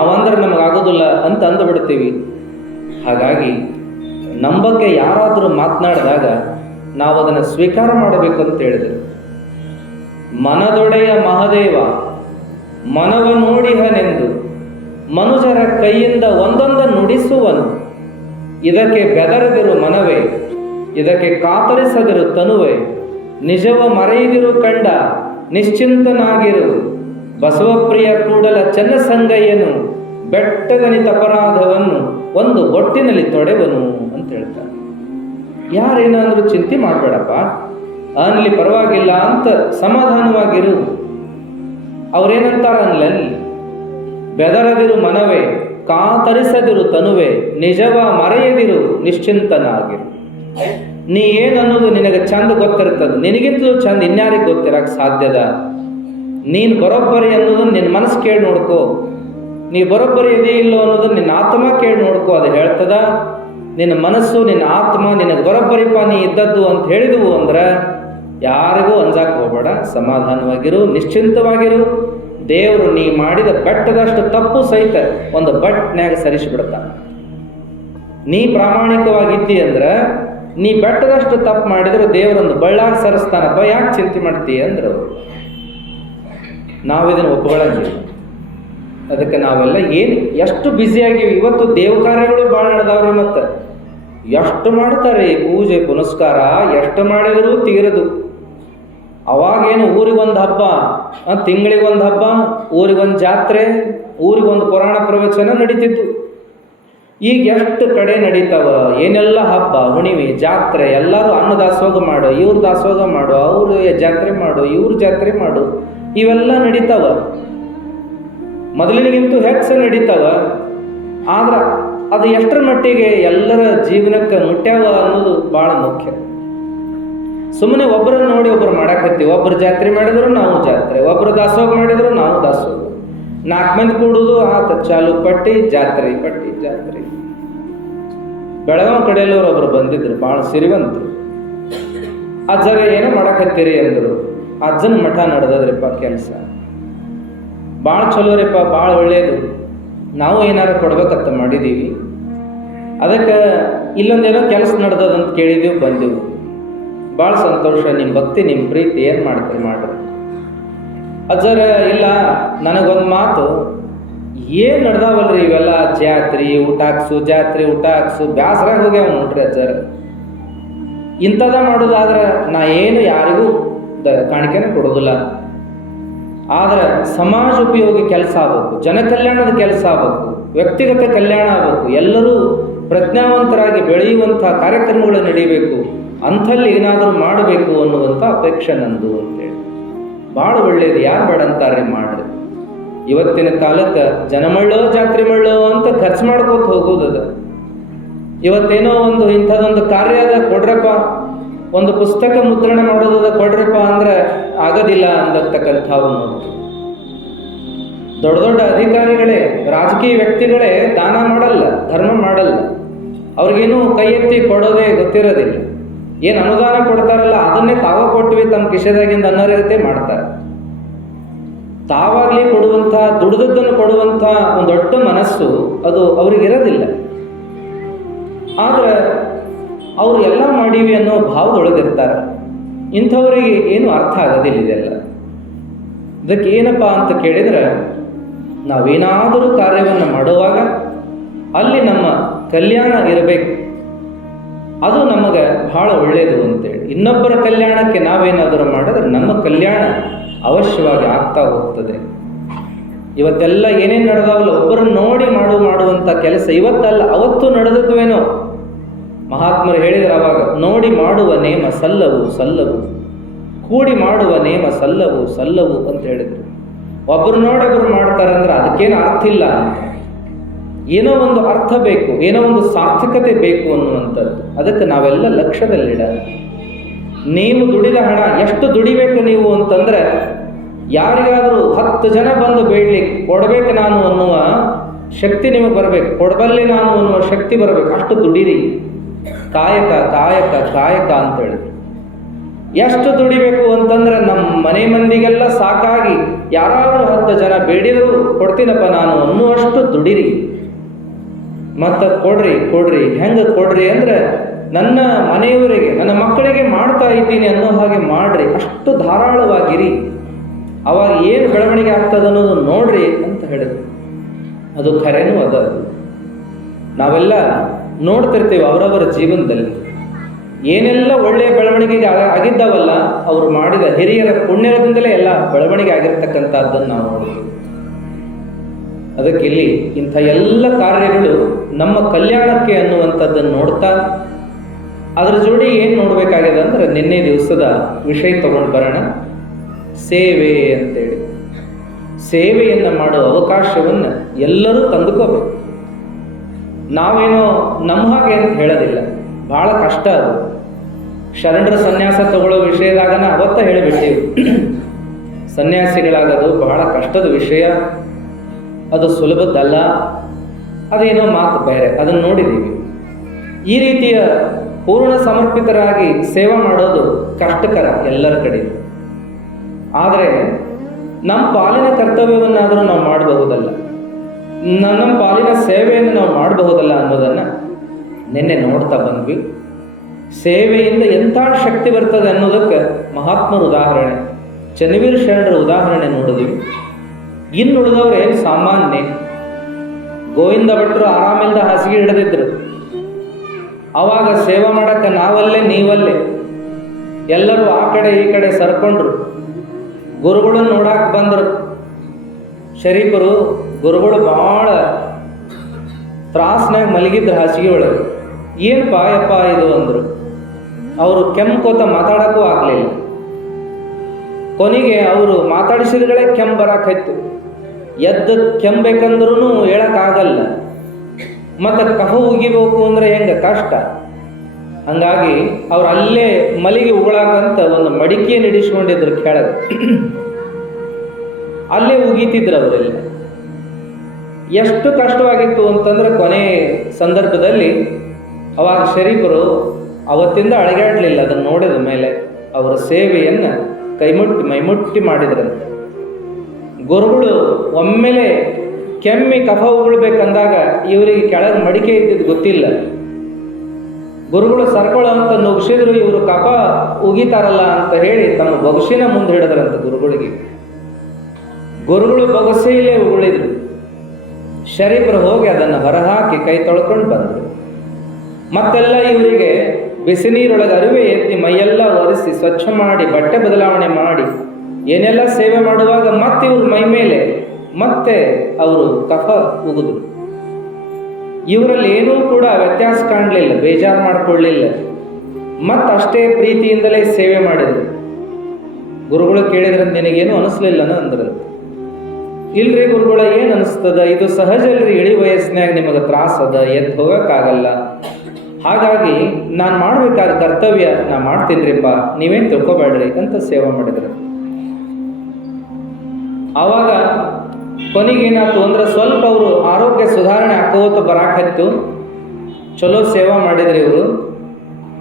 ಅವಂದ್ರೆ ನಮಗೆ ಆಗೋದಿಲ್ಲ ಅಂತ ಅಂದುಬಿಡ್ತೀವಿ. ಹಾಗಾಗಿ ನಮ್ಮ ಬಗ್ಗೆ ಯಾರಾದರೂ ಮಾತನಾಡಿದಾಗ ನಾವು ಅದನ್ನು ಸ್ವೀಕಾರ ಮಾಡಬೇಕು ಅಂತ ಹೇಳಿದರು. ಮನದೊಡೆಯ ಮಹದೇವ ಮನವ ನೋಡಿಹನೆಂದು ಮನುಜರ ಕೈಯಿಂದ ಒಂದೊಂದ ನುಡಿಸುವನು. ಇದಕ್ಕೆ ಬೆದರದಿರು ಮನವೇ, ಇದಕ್ಕೆ ಕಾತರಿಸದಿರು ತನುವೆ, ನಿಜವ ಮರೆಯದಿರು ಕಂಡ ನಿಶ್ಚಿಂತನಾಗಿರು. ಬಸವಪ್ರಿಯ ಕೂಡಲ ಚನ್ನಸಂಗಯ್ಯನು ಬೆಟ್ಟದನಿತ ಅಪರಾಧವನ್ನು ಒಂದು ಒಟ್ಟಿನಲ್ಲಿ ತೊಡೆವನು ಅಂತ ಹೇಳ್ತಾರೆ. ಯಾರೇನಾದರೂ ಚಿಂತೆ ಮಾಡಬೇಡಪ್ಪ, ಅನ್ಲಿ ಪರವಾಗಿಲ್ಲ ಅಂತ ಸಮಾಧಾನವಾಗಿರು. ಅವ್ರೇನಂತಾರ ಅನ್ಲಲ್ಲಿ, ಬೆದರದಿರು ಮನವೇ, ಕಾತರಿಸದಿರು ತನುವೆ, ನಿಜವ ಮರೆಯದಿರು ನಿಶ್ಚಿಂತನಾಗಿರು. ನೀ ಏನನ್ನೋದು ನಿನಗೆ ಚಂದ ಗೊತ್ತಿರ್ತದೆ, ನಿನಗಿಂತಲೂ ಚಂದ ಇನ್ಯಾರಿಗೆ ಗೊತ್ತಿರಕ್ಕೆ ಸಾಧ್ಯದ? ನೀನು ಬರೋಬ್ಬರಿ ಅನ್ನೋದನ್ನು ನಿನ್ನ ಮನಸ್ಸು ಕೇಳಿ ನೋಡ್ಕೋ. ನೀ ಬರೋಬ್ಬರಿ ಇದೇ ಇಲ್ಲೋ ಅನ್ನೋದನ್ನು ನಿನ್ನ ಆತ್ಮ ಕೇಳಿ ನೋಡ್ಕೋ, ಅದು ಹೇಳ್ತದ. ನಿನ್ನ ಮನಸ್ಸು, ನಿನ್ನ ಆತ್ಮ ನಿನಗೆ ಬರೋಬ್ಬರಿಪ್ಪ ನೀ ಇದ್ದದ್ದು ಅಂತ ಹೇಳಿದವು ಅಂದ್ರೆ ಯಾರಿಗೂ ಅಂಜಾಕ್ ಹೋಗಬೇಡ, ಸಮಾಧಾನವಾಗಿರು, ನಿಶ್ಚಿಂತವಾಗಿರು. ದೇವರು ನೀ ಮಾಡಿದ ಬೆಟ್ಟದಷ್ಟು ತಪ್ಪು ಸಹಿತ ಒಂದು ಬಟ್ನ್ಯಾಗ ಸರಿಸಿಬಿಡ್ತಾನೆ. ನೀ ಪ್ರಾಮಾಣಿಕವಾಗಿದ್ದಿ ಅಂದ್ರೆ ನೀ ಬೆಟ್ಟದಷ್ಟು ತಪ್ಪು ಮಾಡಿದ್ರು ದೇವರೊಂದು ಬಳ್ಳಾಗ ಸರಿಸ್ತಾನಪ್ಪ. ಯಾಕೆ ಚಿಂತೆ ಮಾಡ್ತೀಯ ಅಂದ್ರೆ ನಾವಿದನ್ನು ಒಪ್ಕೊಳ್ಳಂಗಿಲ್ಲ. ಅದಕ್ಕೆ ನಾವೆಲ್ಲ ಎಷ್ಟು ಬ್ಯುಸಿಯಾಗಿವಿ. ಇವತ್ತು ದೇವ ಕಾರ್ಯಗಳು ಭಾಳ ನಡೆದವ್ರಿ. ಮತ್ತು ಎಷ್ಟು ಮಾಡ್ತಾರೆ ಪೂಜೆ ಪುನಸ್ಕಾರ, ಎಷ್ಟು ಮಾಡಿದರೂ ತೀರದು. ಅವಾಗೇನು ಊರಿಗೊಂದು ಹಬ್ಬ, ತಿಂಗಳಿಗೊಂದು ಹಬ್ಬ, ಊರಿಗೊಂದು ಜಾತ್ರೆ, ಊರಿಗೊಂದು ಪುರಾಣ ಪ್ರವಚನ ನಡೀತಿತ್ತು. ಈಗ ಎಷ್ಟು ಕಡೆ ನಡೀತಾವ, ಏನೆಲ್ಲ ಹಬ್ಬ ಹುಣಿಮೆ ಜಾತ್ರೆ, ಎಲ್ಲರೂ ಅನ್ನ ದಾಸೋಹ ಮಾಡು, ಇವ್ರ ದಾಸೋಹ ಮಾಡು, ಅವ್ರು ಜಾತ್ರೆ ಮಾಡು, ಇವ್ರ ಜಾತ್ರೆ ಮಾಡು, ಇವೆಲ್ಲ ನಡೀತಾವ. ಮೊದಲಿನಗಿಂತೂ ಹೆಚ್ಚು ನಡೀತಾವ. ಆದ್ರೆ ಅದು ಎಷ್ಟರ ಮಟ್ಟಿಗೆ ಎಲ್ಲರ ಜೀವನಕ್ಕೆ ಮುಟ್ಟ್ಯಾವ ಅನ್ನೋದು ಭಾಳ ಮುಖ್ಯ. ಸುಮ್ಮನೆ ಒಬ್ಬರನ್ನ ನೋಡಿ ಒಬ್ಬರು ಮಾಡಾಕತ್ತೀವಿ. ಒಬ್ಬರು ಜಾತ್ರೆ ಮಾಡಿದ್ರು ನಾವು ಜಾತ್ರೆ, ಒಬ್ಬರು ದಾಸೋಹ ಮಾಡಿದ್ರು ನಾವು ದಾಸೋಹ, 4 ಮಂದಿ ಕೂಡುದು ಆತ ಚಾಲು ಪಟ್ಟಿ ಜಾತ್ರೆ, ಪಟ್ಟಿ ಜಾತ್ರೆ. ಬೆಳಗಾವಿ ಕಡೆಯಲ್ಲವ್ರು ಒಬ್ರು ಬಂದಿದ್ರು, ಭಾಳ ಸಿರಿವಂತರು. ಅಜ್ಜಾಗ ಏನೋ ಮಾಡಾಕತ್ತೀರಿ ಅಂದರು. ಅಜ್ಜನ ಮಠ ನಡೆದದ್ರಿಪ್ಪ ಕೆಲಸ, ಭಾಳ ಚಲೋ ರೀಪ್ಪ, ಭಾಳ ಒಳ್ಳೆಯದು, ನಾವು ಏನಾರು ಕೊಡ್ಬೇಕಂತ ಮಾಡಿದ್ದೀವಿ, ಅದಕ್ಕೆ ಇಲ್ಲೊಂದೇನೋ ಕೆಲಸ ನಡೆದದಂತ ಕೇಳಿದೀವಿ, ಬಂದೆವು, ಭಾಳ ಸಂತೋಷ, ನಿಮ್ಮ ಭಕ್ತಿ ನಿಮ್ಮ ಪ್ರೀತಿ ಏನು ಮಾಡ್ತೀರಿ ಮಾಡ್ರಿ. ಅಜ್ಜರ ಇಲ್ಲ, ನನಗೊಂದು ಮಾತು, ಏನು ನಡ್ದಾವಲ್ರಿ ಇವೆಲ್ಲ ಜಾತ್ರೆ ಊಟ ಹಾಕ್ಸು, ಜಾತ್ರೆ ಊಟ ಹಾಕ್ಸು, ಬ್ಯಾಸರಾಗಿ ಹೋಗ್ಯಾವ ನೋಡ್ರಿ ಅಜ್ಜರ. ಇಂಥದ ಮಾಡೋದಾದ್ರೆ ನಾ ಏನು ಯಾರಿಗೂ ಕಾಣಿಕೆನೇ ಕೊಡೋದಿಲ್ಲ. ಆದ್ರೆ ಸಮಾಜ ಉಪಯೋಗಿ ಕೆಲಸ ಆಗಬೇಕು, ಜನ ಕಲ್ಯಾಣದ ಕೆಲಸ ಆಗಬೇಕು, ವ್ಯಕ್ತಿಗತ ಕಲ್ಯಾಣ ಆಗಬೇಕು, ಎಲ್ಲರೂ ಪ್ರಜ್ಞಾವಂತರಾಗಿ ಬೆಳೆಯುವಂಥ ಕಾರ್ಯಕ್ರಮಗಳು ನಡೀಬೇಕು, ಅಂಥಲ್ಲಿ ಏನಾದರೂ ಮಾಡಬೇಕು ಅನ್ನುವಂಥ ಅಪೇಕ್ಷೆ ನಂದು ಅಂತೇಳಿ. ಭಾಳ ಒಳ್ಳೇದು, ಯಾರು ಬೇಡ ಅಂತಾರೆ, ಮಾಡ್ರಿ. ಇವತ್ತಿನ ಕಾಲಕ್ಕೆ ಜನ ಮಳ್ಳೋ ಜಾತ್ರೆ ಮಳ್ಳೋ ಅಂತ ಖರ್ಚು ಮಾಡ್ಕೋತ ಹೋಗೋದದ. ಇವತ್ತೇನೋ ಒಂದು ಇಂಥದೊಂದು ಕಾರ್ಯ ಅದ ಕೊಡ್ರಪ್ಪ, ಒಂದು ಪುಸ್ತಕ ಮುದ್ರಣ ಮಾಡೋದದ ಕೊಡ್ರಪ್ಪ ಅಂದ್ರೆ ಆಗೋದಿಲ್ಲ ಅಂದತಕ್ಕಂಥವು. ದೊಡ್ಡ ದೊಡ್ಡ ಅಧಿಕಾರಿಗಳೇ, ರಾಜಕೀಯ ವ್ಯಕ್ತಿಗಳೇ ದಾನ ಮಾಡಲ್ಲ, ಧರ್ಮ ಮಾಡಲ್ಲ, ಅವ್ರಿಗೇನು ಕೈ ಎತ್ತಿ ಕೊಡೋದೇ ಗೊತ್ತಿರೋದಿಲ್ಲ. ಏನು ಅನುದಾನ ಕೊಡ್ತಾರಲ್ಲ ಅದನ್ನೇ ತಾವ ಕೊಟ್ವಿ ತಮ್ಮ ಕಿಶೆದಾಗಿಂದ ಅನರ್ಹತೆ ಮಾಡ್ತಾರೆ. ತಾವಾಗಲಿ ಕೊಡುವಂಥ, ದುಡಿದದ್ದನ್ನು ಕೊಡುವಂಥ ಒಂದು ದೊಡ್ಡ ಮನಸ್ಸು ಅದು ಅವ್ರಿಗಿರೋದಿಲ್ಲ. ಆದ್ರೆ ಅವರು ಎಲ್ಲ ಮಾಡೀವಿ ಅನ್ನೋ ಭಾವದೊಳಗಿರ್ತಾರೆ. ಇಂಥವರಿಗೆ ಏನು ಅರ್ಥ ಆಗೋದಿಲ್ಲ ಇದೆಲ್ಲ. ಇದಕ್ಕೆ ಏನಪ್ಪ ಅಂತ ಕೇಳಿದರೆ, ನಾವೇನಾದರೂ ಕಾರ್ಯವನ್ನು ಮಾಡುವಾಗ ಅಲ್ಲಿ ನಮ್ಮ ಕಲ್ಯಾಣ ಇರಬೇಕು, ಅದು ನಮಗೆ ಬಹಳ ಒಳ್ಳೆಯದು ಅಂತೇಳಿ. ಇನ್ನೊಬ್ಬರ ಕಲ್ಯಾಣಕ್ಕೆ ನಾವೇನಾದರೂ ಮಾಡಿದ್ರೆ ನಮ್ಮ ಕಲ್ಯಾಣ ಅವಶ್ಯವಾಗಿ ಆಗ್ತಾ ಹೋಗ್ತದೆ. ಇವತ್ತೆಲ್ಲ ಏನೇನು ನಡೆದಾವಲ್ಲ, ಒಬ್ಬರನ್ನು ನೋಡಿ ಮಾಡುವಂಥ ಕೆಲಸ ಇವತ್ತಲ್ಲ ಅವತ್ತು ನಡೆದದ್ವೇನೋ. ಮಹಾತ್ಮರು ಹೇಳಿದ್ರು ಅವಾಗ, ನೋಡಿ ಮಾಡುವ ನೇಮ ಸಲ್ಲವು ಸಲ್ಲವು, ಕೂಡಿ ಮಾಡುವ ನೇಮ ಸಲ್ಲವು ಸಲ್ಲವು ಅಂತ ಹೇಳಿದ್ರು. ಒಬ್ಬರು ನೋಡಿ ಒಬ್ಬರು ಮಾಡ್ತಾರಂದ್ರೆ ಅದಕ್ಕೇನು ಅರ್ಥ ಇಲ್ಲ ಅಂತ, ಏನೋ ಒಂದು ಅರ್ಥ ಬೇಕು, ಏನೋ ಒಂದು ಸಾರ್ಥಕತೆ ಬೇಕು ಅನ್ನುವಂಥದ್ದು. ಅದಕ್ಕೆ ನಾವೆಲ್ಲ ಲಕ್ಷ್ಯದಲ್ಲಿಡ, ನೀವು ದುಡಿದ ಹಣ ಎಷ್ಟು ದುಡಿಬೇಕು ನೀವು ಅಂತಂದ್ರೆ, ಯಾರಿಗಾದರೂ 10 ಜನ ಬಂದು ಬೇಡ್ಲಿಕ್ಕೆ ಕೊಡಬೇಕು ನಾನು ಅನ್ನುವ ಶಕ್ತಿ ನಿಮಗೆ ಬರಬೇಕು, ಕೊಡಬಲ್ಲೆ ನಾನು ಅನ್ನುವ ಶಕ್ತಿ ಬರಬೇಕು, ಅಷ್ಟು ದುಡಿರಿ. ಕಾಯಕ ಕಾಯಕ ಕಾಯಕ ಅಂತೇಳಿ ಎಷ್ಟು ದುಡಿಬೇಕು ಅಂತಂದ್ರೆ, ನಮ್ಮ ಮನೆ ಮಂದಿಗೆಲ್ಲ ಸಾಕಾಗಿ ಯಾರಾದರೂ 10 ಜನ ಬೇಡಿದರೂ ಕೊಡ್ತೀನಪ್ಪ ನಾನು ಅನ್ನುವಷ್ಟು ದುಡಿರಿ. ಮತ್ತು ಕೊಡ್ರಿ ಕೊಡ್ರಿ, ಹೆಂಗೆ ಕೊಡ್ರಿ ಅಂದರೆ, ನನ್ನ ಮನೆಯವರಿಗೆ ನನ್ನ ಮಕ್ಕಳಿಗೆ ಮಾಡ್ತಾ ಇದ್ದೀನಿ ಅನ್ನೋ ಹಾಗೆ ಮಾಡ್ರಿ, ಅಷ್ಟು ಧಾರಾಳವಾಗಿರಿ. ಅವಾಗ ಏನು ಬೆಳವಣಿಗೆ ಆಗ್ತದೆ ಅನ್ನೋದು ನೋಡ್ರಿ ಅಂತ ಹೇಳಿದ್ರು. ಅದು ಖರೇನೂ ಅದ. ನಾವೆಲ್ಲ ನೋಡ್ತಿರ್ತೀವಿ ಅವರವರ ಜೀವನದಲ್ಲಿ ಏನೆಲ್ಲ ಒಳ್ಳೆಯ ಬೆಳವಣಿಗೆಗೆ ಆಗಿದ್ದಾವಲ್ಲ, ಅವರು ಮಾಡಿದ ಹಿರಿಯರ ಪುಣ್ಯದಿಂದಲೇ ಎಲ್ಲ ಬೆಳವಣಿಗೆ ಆಗಿರ್ತಕ್ಕಂಥದ್ದನ್ನು ನಾವು ನೋಡ್ತೀವಿ. ಅದಕ್ಕೆ ಇಲ್ಲಿ ಇಂಥ ಎಲ್ಲ ಕಾರ್ಯಗಳು ನಮ್ಮ ಕಲ್ಯಾಣಕ್ಕೆ ಅನ್ನುವಂಥದ್ದನ್ನು ನೋಡ್ತಾ, ಅದರ ಜೋಡಿ ಏನು ನೋಡಬೇಕಾಗಿದೆ ಅಂದರೆ, ನಿನ್ನೆ ದಿವಸದ ವಿಷಯ ತಗೊಂಡು ಬರೋಣ, ಸೇವೆ ಅಂತೇಳಿ. ಸೇವೆಯನ್ನು ಮಾಡುವ ಅವಕಾಶವನ್ನು ಎಲ್ಲರೂ ತಂದುಕೋಬೇಕು. ನಾವೇನೋ ನಮ್ಮ ಹಾಗೆ ಅಂತ ಹೇಳೋದಿಲ್ಲ, ಭಾಳ ಕಷ್ಟ ಅದು. ಶರಣರ ಸನ್ಯಾಸ ತಗೊಳ್ಳೋ ವಿಷಯದಾಗನ ಅವತ್ತ ಹೇಳಿಬಿಟ್ಟಿವಿ, ಸನ್ಯಾಸಿಗಳಾಗೋದು ಬಹಳ ಕಷ್ಟದ ವಿಷಯ, ಅದು ಸುಲಭದ್ದಲ್ಲ, ಅದೇನೋ ಮಾತು ಬೇರೆ, ಅದನ್ನು ನೋಡಿದ್ದೀವಿ. ಈ ರೀತಿಯ ಪೂರ್ಣ ಸಮರ್ಪಿತರಾಗಿ ಸೇವೆ ಮಾಡೋದು ಕಷ್ಟಕರ ಎಲ್ಲರ ಕಡೆ. ಆದರೆ ನಮ್ಮ ಪಾಲಿನ ಕರ್ತವ್ಯವನ್ನಾದರೂ ನಾವು ಮಾಡಬಹುದಲ್ಲ, ನಮ್ಮ ಪಾಲಿನ ಸೇವೆಯನ್ನು ನಾವು ಮಾಡಬಹುದಲ್ಲ ಅನ್ನೋದನ್ನು ನಿನ್ನೆ ನೋಡ್ತಾ ಬಂದ್ವಿ. ಸೇವೆಯಿಂದ ಎಂಥ ಶಕ್ತಿ ಬರ್ತದೆ ಅನ್ನೋದಕ್ಕೆ ಮಹಾತ್ಮರ ಉದಾಹರಣೆ, ಚನ್ನವೀರ ಶರಣರ ಉದಾಹರಣೆ ನೋಡಿದ್ವಿ. ಇನ್ನುಳಿದವ್ರು ಏನು ಸಾಮಾನ್ಯ, ಗೋವಿಂದ ಭಟ್ರು ಆರಾಮಿಲ್ದ ಹಾಸಿಗೆ ಹಿಡಿದಿದ್ರು. ಆವಾಗ ಸೇವೆ ಮಾಡಕ್ಕೆ ನಾವಲ್ಲೇ ನೀವಲ್ಲೇ, ಎಲ್ಲರೂ ಆ ಕಡೆ ಈ ಕಡೆ ಸರ್ಕೊಂಡ್ರು. ಗುರುಗಳನ್ನ ನೋಡಕ್ಕೆ ಬಂದರು ಶರೀಫರು. ಗುರುಗಳು ಭಾಳ ತ್ರಾಸ್ನಾಗ ಮಲಗಿದ್ರು ಹಾಸಿಗೆ ಒಳಗೆ. ಏನಪ್ಪ ಯಪ್ಪ ಇದು ಅಂದರು. ಅವರು ಕೆಮ್ಕೋತ ಮಾತಾಡೋಕ್ಕೂ ಆಗಲಿಲ್ಲ. ಕೊನೆಗೆ ಅವರು ಮಾತಾಡಿಸಿದ್ಗಳೇ ಕೆಮ್ಮು ಬರಾಕೈತು. ಎದ್ದು ಕೆಮ್ಮಬೇಕಂದ್ರೂ ಹೇಳೋಕ್ಕಾಗಲ್ಲ. ಮತ್ತು ಕಫ ಉಗಿಬೇಕು ಅಂದರೆ ಹೆಂಗೆ ಕಷ್ಟ. ಹಂಗಾಗಿ ಅವ್ರು ಅಲ್ಲೇ ಮಲಿಗೆ ಉಗುಳಾಕಂತ ಒಂದು ಮಡಿಕೆಯನ್ನು ಹಿಡಿಸ್ಕೊಂಡಿದ್ರು ಕೆಳಗೆ. ಅಲ್ಲೇ ಉಗೀತಿದ್ರು ಅವರೆಲ್ಲ. ಎಷ್ಟು ಕಷ್ಟವಾಗಿತ್ತು ಅಂತಂದ್ರೆ ಕೊನೆ ಸಂದರ್ಭದಲ್ಲಿ ಅವಾಗ ಶರೀಫರು ಅವತ್ತಿಂದ ಅಳಗಾಡಲಿಲ್ಲ. ಅದನ್ನು ನೋಡಿದ ಮೇಲೆ ಅವರ ಸೇವೆಯನ್ನು ಮೈಮುಟ್ಟಿ ಮಾಡಿದ್ರಂತೆ. ಗುರುಗಳು ಒಮ್ಮೆಲೆ ಕೆಮ್ಮಿ ಕಫ ಉಗುಳ್ಬೇಕಂದಾಗ ಇವರಿಗೆ ಕೆಳಗೆ ಮಡಿಕೆ ಇದ್ದಿದ್ದು ಗೊತ್ತಿಲ್ಲ. ಗುರುಗಳು ಸರ್ಕೊಳ್ಳೋ ಅಂತ ನುಗ್ಸಿದ್ರು. ಇವರು ಕಫ ಉಗಿತಾರಲ್ಲ ಅಂತ ಹೇಳಿ ತಮ್ಮ ಬೊಗಸಿನ ಮುಂದೆ ಹಿಡಿದ್ರಂತ ಗುರುಗಳಿಗೆ. ಗುರುಗಳು ಬೊಗಸೆಯಲ್ಲೇ ಉಗುಳಿದ್ರು. ಶರೀಫರು ಹೋಗಿ ಅದನ್ನು ಹೊರಹಾಕಿ ಕೈ ತೊಳ್ಕೊಂಡು ಬಂದರು. ಮತ್ತೆಲ್ಲ ಇವರಿಗೆ ಬಿಸಿ ನೀರೊಳಗೆ ಅರಿವೆ ಎತ್ತಿ ಮೈಯೆಲ್ಲ ಒರೆಸಿ ಸ್ವಚ್ಛ ಮಾಡಿ ಬಟ್ಟೆ ಬದಲಾವಣೆ ಮಾಡಿ ಏನೆಲ್ಲ ಸೇವೆ ಮಾಡುವಾಗ ಮತ್ತೆ ಇವ್ರ ಮೈ ಮೇಲೆ ಮತ್ತೆ ಅವರು ಕಫ ಉಗಿದ್ರು. ಇವರಲ್ಲಿ ಏನೂ ಕೂಡ ವ್ಯತ್ಯಾಸ ಕಾಣಲಿಲ್ಲ, ಬೇಜಾರು ಮಾಡಿಕೊಳ್ಳಲಿಲ್ಲ. ಮತ್ತಷ್ಟೇ ಪ್ರೀತಿಯಿಂದಲೇ ಸೇವೆ ಮಾಡಿದರು. ಗುರುಗಳು ಕೇಳಿದ್ರೆ ನಿನಗೇನು ಅನಿಸ್ಲಿಲ್ಲನ ಅಂದ್ರಂತೆ. ಇಲ್ರಿ ಗುರುಗಳ ಏನು ಅನಿಸ್ತದ, ಇದು ಸಹಜ ಅಲ್ರಿ, ಇಳಿ ವಯಸ್ಸಿನಾಗ ನಿಮಗೆ ತ್ರಾಸ ಅದ, ಎದ್ದು ಹೋಗೋಕ್ಕಾಗಲ್ಲ. ಹಾಗಾಗಿ ನಾನು ಮಾಡಬೇಕಾದ ಕರ್ತವ್ಯ ನಾ ಮಾಡ್ತೀನಿರಿಪ್ಪ, ನೀವೇನು ತಿಳ್ಕೊಬೇಡ್ರಿ ಅಂತ ಸೇವೆ ಮಾಡಿದ್ರು. ಆವಾಗ ಕೊನೆಗೇನಾಯ್ತು ಅಂದ್ರೆ ಸ್ವಲ್ಪ ಅವರು ಆರೋಗ್ಯ ಸುಧಾರಣೆ ಆಕೋತ ಬರಾಕತ್ತು. ಚಲೋ ಸೇವಾ ಮಾಡಿದ್ರಿ ಇವರು.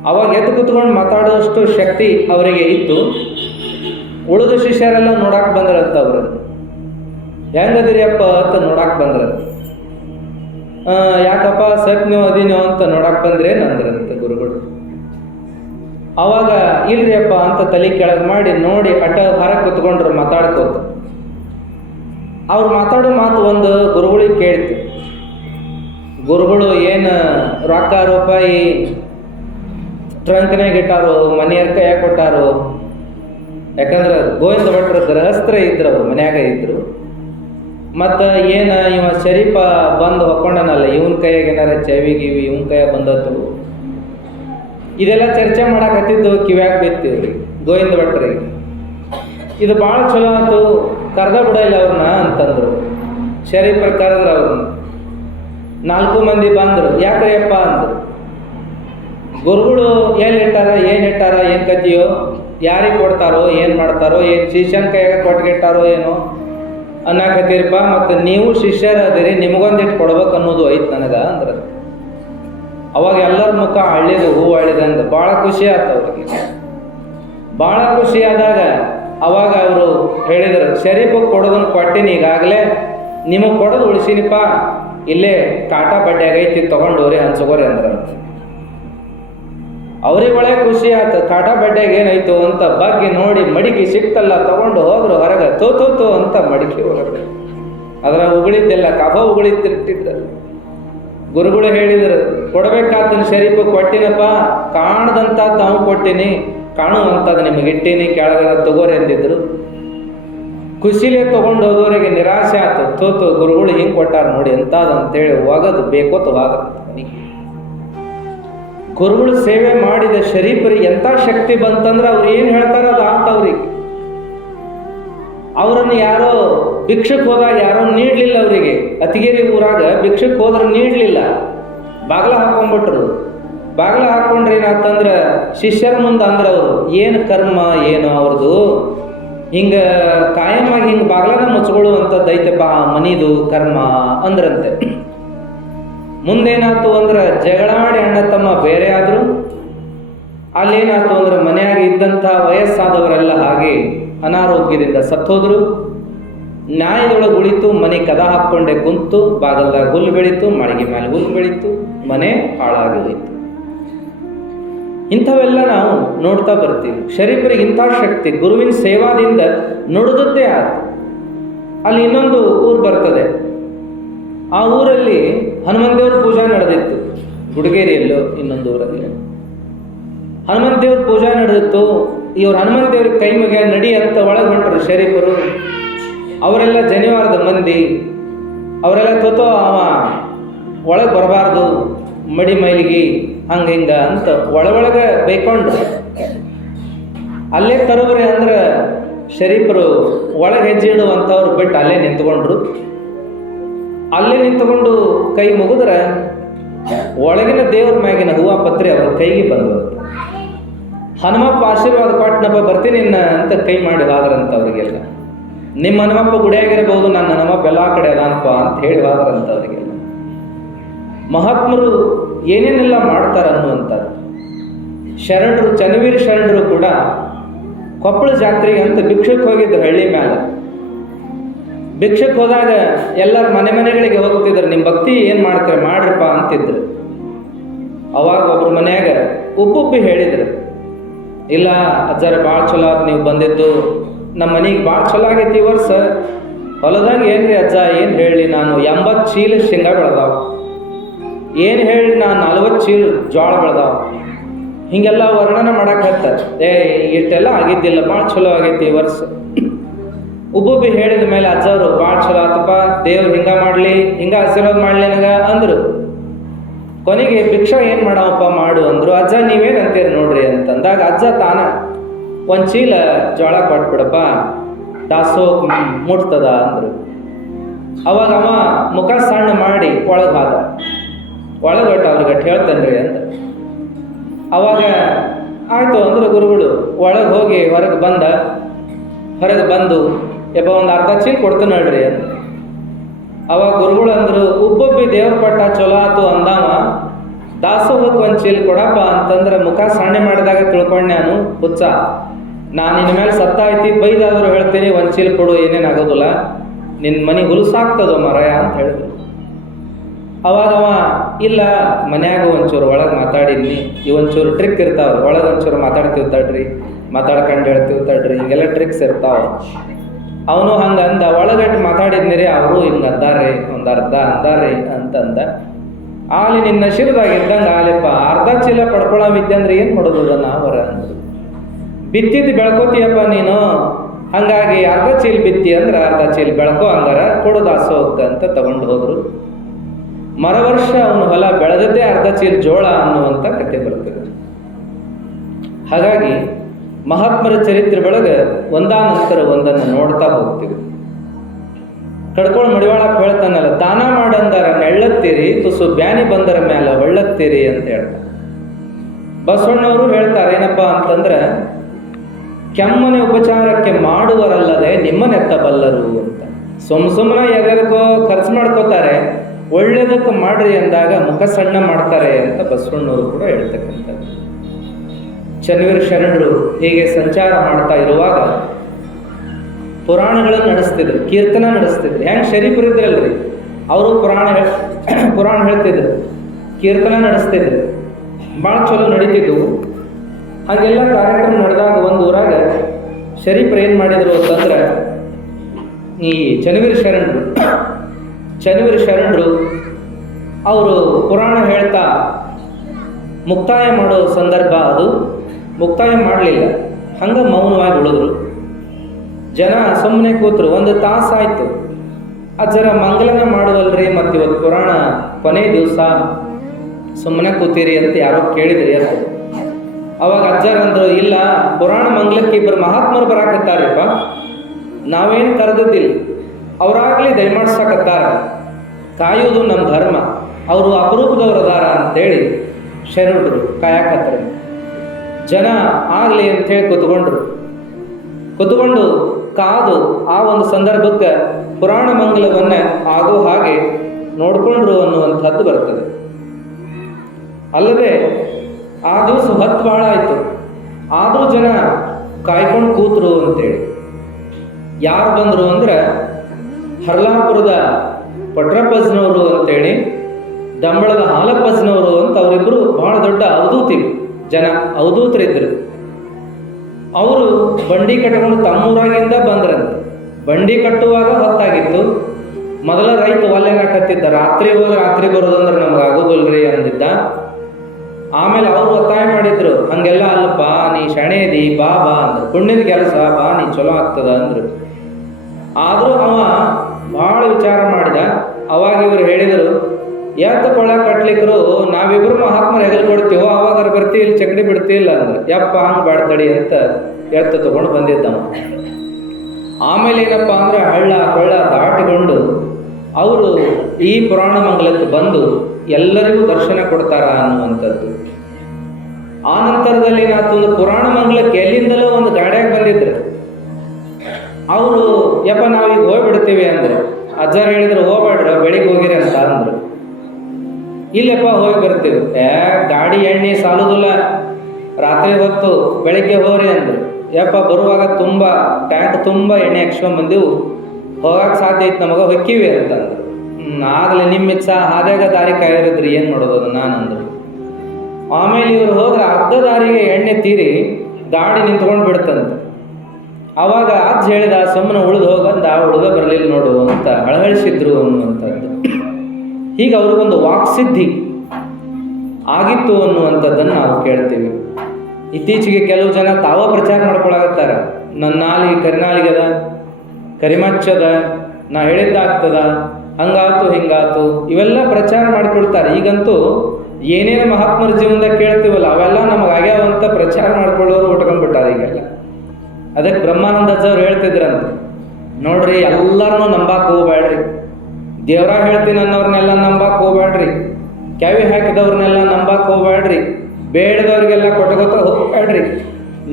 ಅವಾಗ ಎದ್ದು ಕೂತ್ಕೊಂಡು ಮಾತಾಡೋಷ್ಟು ಶಕ್ತಿ ಅವರಿಗೆ ಇತ್ತು. ಉಳಿದ ಶಿಷ್ಯರೆಲ್ಲ ನೋಡಕ್ಕೆ ಬಂದ್ರಂತ ಅವ್ರನ್ನ. ಹೆಂಗದಿರಿ ಅಪ್ಪ ಅಂತ ನೋಡಕ್ಕೆ ಬಂದ್ರಂತ. ಯಾಕಪ್ಪ ಸತ್ ನೀವು ಅದೀನೋ ಅಂತ ನೋಡಕ್ಕೆ ಬಂದ್ರೇನು ಅಂದ್ರಂತ ಗುರುಗಳು. ಅವಾಗ ಇಲ್ರಿ ಅಪ್ಪ ಅಂತ ತಲೆ ಕೆಳಗೆ ಮಾಡಿ ನೋಡಿ ಅಡ್ಡ ಹೊರಗೆ ಕೂತ್ಕೊಂಡ್ರು ಮಾತಾಡ್ಕೋತ. ಅವ್ರು ಮಾತಾಡೋ ಮಾತು ಒಂದು ಗುರುಗಳಿಗೆ ಕೇಳ್ತು. ಗುರುಗಳು ಏನು ರೊಕ್ಕ ರೂಪಾಯಿ ಟ್ರಂಕ್ನಾಗ ಇಟ್ಟಾರೋ, ಮನೆಯವ್ರ ಕೈಯಾಗ ಕೊಟ್ಟಾರೋ. ಯಾಕಂದ್ರೆ ಗೋವಿಂದ ಭಟ್ರ ಗೃಹಸ್ಥರೇ ಇದ್ರು, ಅವ್ರು ಮನ್ಯಾಗ ಇದ್ರು. ಮತ್ತು ಏನು ಇವ ಶರೀಫ ಬಂದು ಹೊಕ್ಕೊಂಡನಲ್ಲ, ಇವನ ಕೈಯಾಗ ಏನಾರ ಚವಿ ಗಿವಿ ಇವನ ಕೈಯಾಗ ಬಂದತ್ತು. ಇದೆಲ್ಲ ಚರ್ಚೆ ಮಾಡಾಕತ್ತಿದ್ದು ಕಿವ್ಯಾಗ ಬಿತ್ತೀವ್ರಿ ಗೋವಿಂದ ಭಟ್ರಿಗೆ. ಇದು ಭಾಳ ಚಲೋ ಆಯ್ತು, ಕರ್ದ ಬಿಡಲ್ಲ ಅವ್ರನ್ನ ಅಂತಂದರು. ಶರೀಫರ್ ಕರೆದ್ರು ಅವ್ರನ್ನ. 4 ಮಂದಿ ಬಂದರು. ಯಾಕ್ರಿಯಪ್ಪ ಅಂದರು. ಗುರುಗಳು ಎಲ್ಲಿಟ್ಟಾರ, ಏನಿಟ್ಟಾರ, ಏನು ಕತಿಯೋ, ಯಾರಿಗೆ ಕೊಡ್ತಾರೋ, ಏನು ಮಾಡ್ತಾರೋ, ಏನು ಶಿಷ್ಯನ ಕೈಯಾಗ ಕೊಟ್ಗಿಟ್ಟಾರೋ ಏನೋ ಅನ್ನಕತ್ತೀರಪ್ಪ. ಮತ್ತು ನೀವು ಶಿಷ್ಯರ ಅದಿರಿ, ನಿಮಗೊಂದಿಟ್ಟು ಕೊಡ್ಬೇಕು ಅನ್ನೋದು ಐತೆ ನನಗೆ ಅಂದ್ರೆ. ಅವಾಗ ಎಲ್ಲರ ಮುಖ ಹಳ್ಳಿದು ಹೂ ಹಳ್ಳಿದಂಗೆ ಭಾಳ ಖುಷಿ ಆಯ್ತು ಅವ್ರಿಗೆ. ಭಾಳ ಖುಷಿ ಆದಾಗ ಅವಾಗ ಅವರು ಹೇಳಿದರು, ಶರೀಫಕ್ಕೆ ಕೊಡೋದನ್ನು ಕೊಟ್ಟಿನಿ, ಈಗಾಗಲೇ ನಿಮಗೆ ಕೊಡೋದು ಉಳಿಸಿನಿಪ್ಪ, ಇಲ್ಲೇ ಕಾಟಾ ಬಡ್ಡ್ಯಾಗ ಐತಿ, ತೊಗೊಂಡೋರಿ ಹಂಚ್ಕೋರಿ ಅಂದ್ರೆ. ಅವ್ರಿಗೆ ಒಳ್ಳೆ ಖುಷಿ ಆಯ್ತು. ಕಾಟಾ ಬಡ್ಡ್ಯಾಗ ಏನಾಯ್ತು ಅಂತ ಬಗ್ಗೆ ನೋಡಿ ಮಡಿಕೆ ಸಿಕ್ತಲ್ಲ ತೊಗೊಂಡು ಹೋದ್ರು ಹೊರಗೆ. ತೋ ಅಂತ ಮಡಿಕೆ ಹೊರಗೆ ಅದರ ಉಗುಳಿದ್ದೆಲ್ಲ ಕಫ ಉಗುಳಿತಿರ್ತಿದ್ರು. ಗುರುಗಳು ಹೇಳಿದರು, ಕೊಡಬೇಕಾದ್ದನ್ನು ಶರೀಫ ಕೊಟ್ಟಿನಪ್ಪ, ಕಾಣದಂತ ತಾವು ಕೊಟ್ಟಿನಿ, ಕಾಣುವಂಥದ್ದು ನಿಮಗೆ ಇಟ್ಟೀನಿ, ಕೆಳಗಡೆ ತಗೋರಿ ಅಂದಿದ್ರು. ಖುಷಿಲೇ ತೊಗೊಂಡು ಹೋದವರಿಗೆ ನಿರಾಶೆ ಆಯ್ತು. ತೋತು ಗುರುಗಳು ಹಿಂಗೆ ಕೊಟ್ಟಾರ ನೋಡಿ ಎಂಥದ್ದು ಅಂತೇಳಿ ಒಗದು ಬೇಕೋತು ಆಗತ್ತೆ ಮನೆಗೆ. ಗುರುಗಳು ಸೇವೆ ಮಾಡಿದ ಶರೀಫರಿಗೆ ಎಂಥ ಶಕ್ತಿ ಬಂತಂದ್ರೆ ಅವ್ರು ಏನು ಹೇಳ್ತಾರ ಅದು ಆತ ಅವ್ರಿಗೆ. ಅವರನ್ನು ಯಾರೋ ಭಿಕ್ಷಕ್ಕೆ ಹೋದಾಗ ಯಾರೋ ನೀಡಲಿಲ್ಲ ಅವರಿಗೆ. ಅತಿಗೇರಿ ಊರಾಗ ಭಿಕ್ಷಕ್ಕೆ ಹೋದ್ರೆ ನೀಡಲಿಲ್ಲ, ಬಾಗಿಲ ಹಾಕೊಂಡ್ಬಿಟ್ರು. ಬಾಗಿಲ ಹಾಕೊಂಡ್ರೆ ಏನಾತಂದ್ರೆ ಶಿಷ್ಯರ ಮುಂದೆ ಅಂದ್ರೆ ಅವರು ಏನು ಕರ್ಮ ಏನು ಅವ್ರದ್ದು, ಹಿಂಗೆ ಕಾಯಮಾಗಿ ಹಿಂಗೆ ಬಾಗಿಲನ ಮುಚ್ಕೊಳ್ಳುವಂಥದ್ದು ಐತೆಪ್ಪ ಮನಿದು ಕರ್ಮ ಅಂದ್ರಂತೆ. ಮುಂದೇನಾಯ್ತು ಅಂದ್ರೆ ಜಗಳಾಡಿ ಅಣ್ಣ ತಮ್ಮ ಬೇರೆ ಆದರು. ಅಲ್ಲೇನಾಯ್ತು ಅಂದ್ರೆ ಮನೆಯಾಗ ಇದ್ದಂಥ ವಯಸ್ಸಾದವರೆಲ್ಲ ಹಾಗೆ ಅನಾರೋಗ್ಯದಿಂದ ಸತ್ತೋದ್ರು. ನ್ಯಾಯದೊಳಗೆ ಉಳಿತು, ಮನೆ ಕದ ಹಾಕ್ಕೊಂಡೆ ಕುಂತು, ಬಾಗಲ್ದಾಗ ಹುಲ್ಲು ಬೆಳೀತು, ಮಾಳಿಗೆ ಮೇಲೆ ಹುಲ್ಲು ಬೆಳೀತು, ಮನೆ ಹಾಳಾಗಿ ಹೋಯಿತು. ಇಂಥವೆಲ್ಲ ನಾವು ನೋಡ್ತಾ ಬರ್ತೀವಿ. ಶರೀಫರಿಗೆ ಇಂಥ ಶಕ್ತಿ ಗುರುವಿನ ಸೇವಾದಿಂದ ನುಡಿದದ್ದೇ ಆಯ್ತು. ಅಲ್ಲಿ ಇನ್ನೊಂದು ಊರು ಬರ್ತದೆ. ಆ ಊರಲ್ಲಿ ಹನುಮಂತ ದೇವ್ರ ಪೂಜಾ ನಡೆದಿತ್ತು. ಗುಡಿಗೇರಿಯಲ್ಲೋ ಇನ್ನೊಂದು ಊರಲ್ಲಿ ಹನುಮಂತ ದೇವ್ರ ಪೂಜಾ ನಡೆದಿತ್ತು. ಇವ್ರು ಹನುಮಂತ ದೇವ್ರಿಗೆ ಕೈ ಮುಗಿಯ ನಡಿ ಅಂತ ಒಳಗೆ ಹೊಂಟರು ಶರೀಫರು. ಅವರೆಲ್ಲ ಜನಿವಾರದ ಮಂದಿ, ಅವರೆಲ್ಲ ತೋತೋ ಅವ ಒಳಗೆ ಬರಬಾರ್ದು ಮಡಿ ಮೈಲಿಗೆ ಹಂಗೆ ಹಿಂಗ ಅಂತ ಒಳಗೆ ಬೈಕೊಂಡು ಅಲ್ಲೇ ತರುಬ್ರಿ ಅಂದ್ರೆ ಶರೀಫರು ಒಳಗೆ ಹೆಜ್ಜೆ ಇಡುವಂಥವ್ರು ಬಿಟ್ಟು ಅಲ್ಲೇ ನಿಂತ್ಕೊಂಡ್ರು. ಅಲ್ಲೇ ನಿಂತ್ಕೊಂಡು ಕೈ ಮುಗಿದ್ರೆ ಒಳಗಿನ ದೇವ್ರ ಮ್ಯಾಗಿನ ಹೂವ ಪತ್ರೆ ಅವ್ರ ಕೈಗೆ ಬಂದರು. ಹನುಮಪ್ಪ ಆಶೀರ್ವಾದ ಕೊಟ್ಟನಪ್ಪ ಬರ್ತೀನಿ ಅಂತ ಕೈ ಮಾಡಿದಾದ್ರಂತ ಅವರಿಗೆಲ್ಲ. ನಿಮ್ಮ ಹನುಮಪ್ಪ ಗುಡಿಯಾಗಿರಬಹುದು, ನನ್ನ ಹನುಮಪ್ಪ ಎಲ್ಲ ಕಡೆ ಅದಾನಪ್ಪ ಅಂತ ಹೇಳಿ ಹೋದ್ರಂತ ಅವರಿಗೆಲ್ಲ. ಮಹಾತ್ಮರು ಏನೇನೆಲ್ಲ ಮಾಡ್ತಾರೆ ಅನ್ನುವಂಥದ್ದು. ಶರಣರು, ಚನ್ನವೀರ ಶರಣರು ಕೂಡ ಕೊಪ್ಪಳ ಜಾತ್ರೆಗೆ ಅಂತ ಭಿಕ್ಷಕ್ಕೆ ಹೋಗಿದ್ರು ಹಳ್ಳಿ ಮೇಲೆ. ಭಿಕ್ಷಕ್ಕೆ ಹೋದಾಗ ಎಲ್ಲರ ಮನೆಗಳಿಗೆ ಹೋಗ್ತಿದ್ರು. ನಿಮ್ಮ ಭಕ್ತಿ ಏನು ಮಾಡ್ತಾರೆ ಮಾಡ್ರಪ್ಪ ಅಂತಿದ್ರು. ಅವಾಗ ಒಬ್ರು ಮನ್ಯಾಗ ಉಬ್ಬುಬ್ಬಿ ಹೇಳಿದ್ರು, ಇಲ್ಲ ಅಜ್ಜಾರ ಭಾಳ ಚಲೋ ಆತ್ ನೀವು ಬಂದಿದ್ದು, ನಮ್ಮ ಮನೆಗೆ ಭಾಳ ಚಲೋ ಆಗೈತಿ ಈ ವರ್ಷ. ಹೊಲದಾಗ ಏನ್ರಿ ಅಜ್ಜ ಏನು ಹೇಳಿ, ನಾನು 80 ಚೀಲ ಶೇಂಗಾ ಬೆಳೆದಾವ, ಏನು ಹೇಳಿ ನಾನು 40 ಚೀಲ ಜೋಳ ಬೆಳೆದಾವ, ಹಿಂಗೆಲ್ಲ ವರ್ಣನೆ ಮಾಡಕ್ಕೆ ಇಷ್ಟೆಲ್ಲ ಆಗಿದ್ದಿಲ್ಲ, ಭಾಳ ಚಲೋ ಆಗೈತಿ ಈ ವರ್ಷ. ಉಬ್ಬುಬ್ಬಿ ಹೇಳಿದ ಮೇಲೆ ಅಜ್ಜವರು ಭಾಳ ಚಲೋ ಆತಪ್ಪ, ದೇವ್ರು ಹಿಂಗ ಮಾಡಲಿ, ಹಿಂಗ ಆಶೀರ್ವಾದ ಮಾಡಲಿ ನನಗೆ ಅಂದರು. ಕೊನೆಗೆ ಭಿಕ್ಷಾ ಏನು ಮಾಡವಪ್ಪ ಮಾಡು ಅಂದರು. ಅಜ್ಜ ನೀವೇನು ಅಂತೀರಿ ನೋಡ್ರಿ ಅಂತಂದಾಗ ಅಜ್ಜ ತಾನ ಒಂದು ಚೀಲ ಜೋಳ ಕೊಟ್ಬಿಡಪ್ಪ, ದಾಸೋ ಮುಟ್ತದ ಅಂದರು. ಅವಾಗ ಅವ ಮುಖ ಸಣ್ಣ ಮಾಡಿ ಒಳಗೆ ಹಾದ. ಒಳಗೆ ಹೊಟ್ಟು ಅವ್ರಿಗೆ ಹೇಳ್ತೇನ್ರಿ ಅಂತ. ಅವಾಗ ಆಯಿತು ಅಂದರು ಗುರುಗಳು. ಒಳಗೆ ಹೋಗಿ ಹೊರಗೆ ಬಂದು ಯಪ್ಪ ಒಂದು ಅರ್ಧ ಚೀಲ ಕೊಡ್ತೀನಿ ನೋಡ್ರಿ ಅಂತ. ಅವಾಗ ಗುರುಗಳು ಅಂದರು, ಉಬ್ಬೊಬ್ಬಿ ದೇವ್ರ ಪಟ್ಟ ಚಲೋ ಆತು ಅಂದಾವ, ದಾಸೋಹಕ್ಕೆ ಒಂದು ಚೀಲ ಕೊಡಪ್ಪ ಅಂತಂದ್ರೆ ಮುಖ ಸಣ್ಣ ಮಾಡಿದಾಗ ತಿಳ್ಕೊಂಡು ನಾನು ಹುಚ್ಚ, ನಾನು ನಿನ್ನ ಮೇಲೆ ಸತ್ತ ಐತಿ, ಬೈದಾದರೂ ಹೇಳ್ತೀನಿ ಒಂದು ಚೀಲ ಕೊಡು, ಏನೇನಾಗೋದಿಲ್ಲ, ನಿನ್ನ ಮನೆ ಹುಲಸಾಗ್ತದೋ ಮರಾಯ ಅಂತ ಹೇಳಿದ್ರು. ಅವಾಗ ಅವ ಇಲ್ಲ ಮನ್ಯಾಗ ಒಂಚೂರು ಒಳಗೆ ಮಾತಾಡಿದ್ನಿ, ಒಂಚೂರು ಟ್ರಿಕ್ ಇರ್ತಾವ್ರಿ, ಒಳಗೆ ಒಂಚೂರು ಮಾತಾಡ್ತೀವಿ ತಡ್ರಿ, ಮಾತಾಡ್ಕೊಂಡು ಹೇಳ್ತೀವಿ ತಡ್ರಿ, ಹಿಂಗೆಲ್ಲ ಟ್ರಿಕ್ಸ್ ಇರ್ತಾವ. ಅವನು ಹಂಗೆ ಅಂದ, ಒಳಗಟ್ಟು ಮಾತಾಡಿದ್ನಿ ರೀ, ಅವರು ಹಿಂಗೆ ಅಂದಾರ್ರಿ, ಒಂದು ಅರ್ಧ ಅಂದಾರ್ರಿ ಅಂತಂದ. ಆಲಿ ನಿನ್ನ ನಶೀಬದಾಗಿದ್ದಂಗೆ ಆಲಿಪ್ಪ, ಅರ್ಧ ಚೀಲ ಪಡ್ಕೊಳ್ಳೋವಿದ್ದೆ ಅಂದ್ರೆ ಏನು ಮಾಡೋದು ನಾವರ ಅಂದರು. ಬಿತ್ತಿದ್ದು ಬೆಳ್ಕೋತೀಯಪ್ಪ ನೀನು, ಹಾಗಾಗಿ ಅರ್ಧ ಚೀಲ ಬಿತ್ತಿ ಅಂದ್ರೆ ಅರ್ಧ ಚೀಲ ಬೆಳ್ಕೋ ಹಂಗಾರ ಕೊಡು ದಾಸೋಹಕ್ಕೆ ಅಂತ ತಗೊಂಡು ಹೋದರು. ಮರುವರ್ಷ ಅವನು ಹೊಲ ಬೆಳೆದದ್ದೇ ಅರ್ಧ ಚೀಲ ಜೋಳ ಅನ್ನುವಂಥ ಕಥೆ ಬರ್ತದೆ. ಹಾಗಾಗಿ ಮಹಾತ್ಮರ ಚರಿತ್ರೆ ಒಳಗೆ ಒಂದಾನಂತರ ಒಂದನ್ನು ನೋಡ್ತಾ ಹೋಗ್ತೀವಿ. ಕಡ್ಕೊಂಡು ಮಡಿವಾಳಪ್ಪ ಹೇಳ್ತಾನಲ್ಲ, ದಾನ ಮಾಡಂದಾರ ನೆಳ್ಳತ್ತೀರಿ, ತುಸು ಬ್ಯಾನಿ ಬಂದರ ಮ್ಯಾಲ ಹೊಳ್ಳತ್ತೀರಿ ಅಂತ ಹೇಳ್ತಾರೆ. ಬಸವಣ್ಣವರು ಹೇಳ್ತಾರೆ ಏನಪ್ಪ ಅಂತಂದ್ರೆ, ಕೆಮ್ಮನೆ ಉಪಚಾರಕ್ಕೆ ಮಾಡುವರಲ್ಲದೆ ನಿಮ್ಮನೆತ್ತಬಲ್ಲರು ಅಂತ. ಸುಮ್ಮನೆ ಯಾವ್ಯಾವುದಕ್ಕೋ ಖರ್ಚು ಮಾಡ್ಕೋತಾರೆ, ಒಳ್ಳೇದಕ್ಕೆ ಮಾಡ್ರಿ ಅಂದಾಗ ಮುಖ ಸಣ್ಣ ಮಾಡ್ತಾರೆ ಅಂತ ಬಸವಣ್ಣವರು ಕೂಡ ಹೇಳ್ತಕ್ಕಂಥದ್ದು. ಚನ್ನವೀರ ಶರಣರು ಹೀಗೆ ಸಂಚಾರ ಮಾಡ್ತಾ ಇರುವಾಗ ಪುರಾಣಗಳನ್ನು ನಡೆಸ್ತಿದ್ರು, ಕೀರ್ತನ ನಡೆಸ್ತಿದ್ರು. ಹೆಂಗೆ ಶರೀಫರು ಇದ್ರಲ್ರಿ, ಅವರು ಪುರಾಣ ಹೇಳ್ತಿದ್ರು, ಕೀರ್ತನ ನಡೆಸ್ತಿದ್ರು, ಭಾಳ ಚಲೋ ನಡೀತಿದ್ವು. ಹಾಗೆಲ್ಲ ಕಾರ್ಯಕ್ರಮ ನಡೆದಾಗ ಒಂದು ಊರಾಗ ಶರೀಫರು ಏನು ಮಾಡಿದರು ಅಂತಂದ್ರೆ, ಈ ಚನ್ನವೀರ ಶರಣರು ಅವರು ಪುರಾಣ ಹೇಳ್ತಾ ಮುಕ್ತಾಯ ಮಾಡೋ ಸಂದರ್ಭ ಅದು. ಮುಕ್ತಾಯ ಮಾಡಲಿಲ್ಲ, ಹಂಗೆ ಮೌನವಾಗಿ ಉಳಿದ್ರು. ಜನ ಸುಮ್ಮನೆ ಕೂತರು. ಒಂದು ತಾಸಾಯಿತು. ಅಜ್ಜರ ಮಂಗಲನ ಮಾಡುವಲ್ರಿ, ಮತ್ತು ಇವತ್ತು ಪುರಾಣ ಕೊನೆ ದಿವಸ ಸುಮ್ಮನೆ ಕೂತೀರಿ ಅಂತ ಯಾರೋ ಕೇಳಿದ್ರಿ ಅಂತ. ಅವಾಗ ಅಜ್ಜರಂದ್ರು, ಇಲ್ಲ ಪುರಾಣ ಮಂಗಲಕ್ಕೆ ಇಬ್ಬರು ಮಹಾತ್ಮರು ಬರಾಕತ್ತಾರಪ್ಪ, ನಾವೇನು ಕರೆದಿದ್ದಿಲ್ಲ, ಅವರಾಗಲಿ ದಯಮಾಡ್ಸಕತ್ತಾರ, ಕಾಯೋದು ನಮ್ಮ ಧರ್ಮ, ಅವರು ಅಪರೂಪದವ್ರು ಅದಾರ ಅಂತೇಳಿ ಶರಣರು ಕಾಯಕತ್ತಾರೆ. ಜನ ಆಗಲಿ ಅಂಥೇಳಿ ಕುತ್ಕೊಂಡು ಕಾದು ಆ ಒಂದು ಸಂದರ್ಭಕ್ಕೆ ಪುರಾಣ ಮಂಗಲವನ್ನು ಆಗೋ ಹಾಗೆ ನೋಡಿಕೊಂಡ್ರು ಅನ್ನುವಂಥದ್ದು ಬರ್ತದೆ. ಅಲ್ಲದೆ ಆ ದಿವಸ ಹೊತ್ತು ಭಾಳ ಆಯಿತು, ಆದರೂ ಜನ ಕಾಯ್ಕೊಂಡು ಕೂತರು ಅಂತೇಳಿ. ಯಾರು ಬಂದರು ಅಂದ್ರೆ ಹರ್ಲಾಪುರದ ಪಟ್ರಪ್ಪಜ್ನವರು ಅಂತೇಳಿ, ದಂಬಳದ ಹಾಲಪ್ಪಜ್ನವರು ಅಂತ ಅವರಿಬ್ಬರು ಬಹಳ ದೊಡ್ಡ ಅವಧೂತರಿದ್ದರು. ಅವರು ಬಂಡಿ ಕಟ್ಕೊಂಡು ತಮ್ಮೂರಾಗಿಂದ ಬಂದ್ರಂತೆ. ಬಂಡಿ ಕಟ್ಟುವಾಗ ಹೊತ್ತಾಗಿತ್ತು. ಮೊದಲ ರೈತ ಒಲ್ಲೆನ ಕತ್ತಿದ್ದ, ರಾತ್ರಿ ಹೋಗಿ ರಾತ್ರಿ ಬರೋದಂದ್ರೆ ನಮ್ಗೆ ಆಗೋದಿಲ್ರಿ ಅಂದಿದ್ದ. ಆಮೇಲೆ ಅವರು ಒತ್ತಾಯ ಮಾಡಿದ್ರು, ಹಂಗೆಲ್ಲ ಅಲ್ಲಪ್ಪ, ನೀ ಶಣೇದಿ ಬಾ ಬಾ ಅಂದ್ರು, ಪುಣ್ಯದ ಕೆಲಸ ಬಾ, ನೀ ಚಲೋ ಆಗ್ತದ ಅಂದ್ರು. ಆದರೂ ಅವ ಭಾಳ ವಿಚಾರ ಮಾಡಿದ. ಅವಾಗ ಇವರು ಹೇಳಿದರು, ಎತ್ತ ಕೊಳ ಕಟ್ಲಿಕ್ಕರು ನಾವಿಬ್ರು ಮಹಾತ್ಮರು ಹೆಗಲು ಕೊಡ್ತೀವೋ ಅವಾಗ ಬರ್ತಿ, ಇಲ್ಲಿ ಚಕಡಿ ಬಿಡ್ತಿಲ್ಲ ಅಂದ್ರೆ, ಯಪ್ಪ ಹಂಗೆ ಬಾಡ್ತಡಿ ಅಂತ ಎತ್ತ ತಗೊಂಡು ಬಂದಿದ್ದವ. ಆಮೇಲೆ ಏನಪ್ಪ ಅಂದ್ರೆ ಹಳ್ಳ ಕೊಳ್ಳ ದಾಟಿಕೊಂಡು ಅವರು ಈ ಪುರಾಣ ಮಂಗಲಕ್ಕೆ ಬಂದು ಎಲ್ಲರಿಗೂ ದರ್ಶನ ಕೊಡ್ತಾರ ಅನ್ನುವಂಥದ್ದು. ಆ ನಂತರದಲ್ಲಿ ಏನಾಯ್ತು, ಪುರಾಣ ಮಂಗಲಕ್ಕೆ ಎಲ್ಲಿಂದಲೋ ಒಂದು ಗಾಡಿಯಾಗಿ ಬಂದಿದ್ರು. ಅವರು ಯಪ್ಪ ನಾವೀಗ ಹೋಗ್ಬಿಡ್ತೀವಿ ಅಂದ್ರೆ, ಅಜ್ಜಾರು ಹೇಳಿದ್ರು ಹೋಗ್ಬೇಡ್ರ ಬೆಳಿಗ್ಗೆ ಹೋಗಿರಿ ಅಂತ ಅಂದ್ರು. ಇಲ್ಲಪ್ಪ ಹೋಗಿ ಬರ್ತೀವಿ. ಗಾಡಿ ಎಣ್ಣೆ ಸಾಲುದಿಲ್ಲ, ರಾತ್ರಿ ಹೊತ್ತು ಬೆಳಿಗ್ಗೆ ಹೋಗ್ರಿ ಅಂದ್ರು. ಯಪ್ಪ ಬರುವಾಗ ತುಂಬ ಟ್ಯಾಂಕ್ ತುಂಬ ಎಣ್ಣೆ ಹಾಕ್ಸ್ಕೊಂಡ್ ಬಂದೆವು, ಹೋಗಕ್ಕೆ ಸಾಧ್ಯ ಐತೆ ನಮಗೆ, ಹೊಕ್ಕಿವಿ ಅಂತಂದ್ರು. ಆಗಲೇ ನಿಮ್ಮ ಇಚ್ಛ, ಹಾದ್ಯಾಗ ದಾರಿ ಕಾಯಿರಿದ್ರಿ, ಏನು ಮಾಡೋದು ಅದು ನಾನಂದ್ರು. ಆಮೇಲೆ ಇವ್ರು ಹೋದ್ರೆ ಅರ್ಧ ದಾರಿಗೆ ಎಣ್ಣೆ ತೀರಿ ಗಾಡಿ ನಿಂತ್ಕೊಂಡು ಬಿಡ್ತಂತ. ಆವಾಗ ಅಜ್ಜ ಹೇಳಿದ, ಸುಮ್ಮನೆ ಉಳಿದು ಹೋಗಂದ, ಉಳಿದ ಬರಲಿಲ್ಲ ನೋಡು ಅಂತ ಅಳಹಳಿಸಿದ್ರು ಅನ್ನುವಂಥದ್ದು. ಹೀಗೆ ಅವ್ರಿಗೊಂದು ವಾಕ್ಸಿದ್ಧಿ ಆಗಿತ್ತು ಅನ್ನುವಂಥದ್ದನ್ನು ನಾವು ಕೇಳ್ತೀವಿ. ಇತ್ತೀಚೆಗೆ ಕೆಲವು ಜನ ತಾವ ಪ್ರಚಾರ ಮಾಡ್ಕೊಳಕತ್ತಾರ, ನನ್ನ ನಾಲಿಗೆ ಕರಿನಾಲಿಗದ, ಕರಿಮಚ್ಚದ, ನಾ ಹೇಳಿದ್ದಾಗ್ತದ, ಹಂಗಾತು ಹಿಂಗಾತು, ಇವೆಲ್ಲ ಪ್ರಚಾರ ಮಾಡಿಕೊಳ್ತಾರೆ. ಈಗಂತೂ ಏನೇನು ಮಹಾತ್ಮರ ಜೀವನದಾಗ ಕೇಳ್ತೀವಲ್ಲ ಅವೆಲ್ಲ ನಮಗಾಗ್ಯಾವಂತ ಪ್ರಚಾರ ಮಾಡ್ಕೊಳ್ಳೋರು ಉಟ್ಕೊಂಡ್ಬಿಟ್ಟಾರ ಈಗೆಲ್ಲ. ಅದಕ್ಕೆ ಬ್ರಹ್ಮಾನಂದ ಅಜ್ಜವ್ರು ಹೇಳ್ತಿದ್ರಂತ, ನೋಡ್ರಿ ಎಲ್ಲರನ್ನೂ ನಂಬಾಕ್ ಹೋಗ್ಬೇಡ್ರಿ, ದೇವ್ರ ಹೇಳ್ತೀನಿ ಅನ್ನೋರ್ನೆಲ್ಲ ನಂಬಾಕ್ ಹೋಗ್ಬೇಡ್ರಿ, ಕ್ಯಾವಿ ಹಾಕಿದವ್ರನ್ನೆಲ್ಲ ನಂಬಾಕ್ ಹೋಗ್ಬೇಡ್ರಿ, ಬೇಡದವ್ರಿಗೆಲ್ಲ ಕೊಟ್ಕೋತ ಹೋಗ್ಬೇಡ್ರಿ.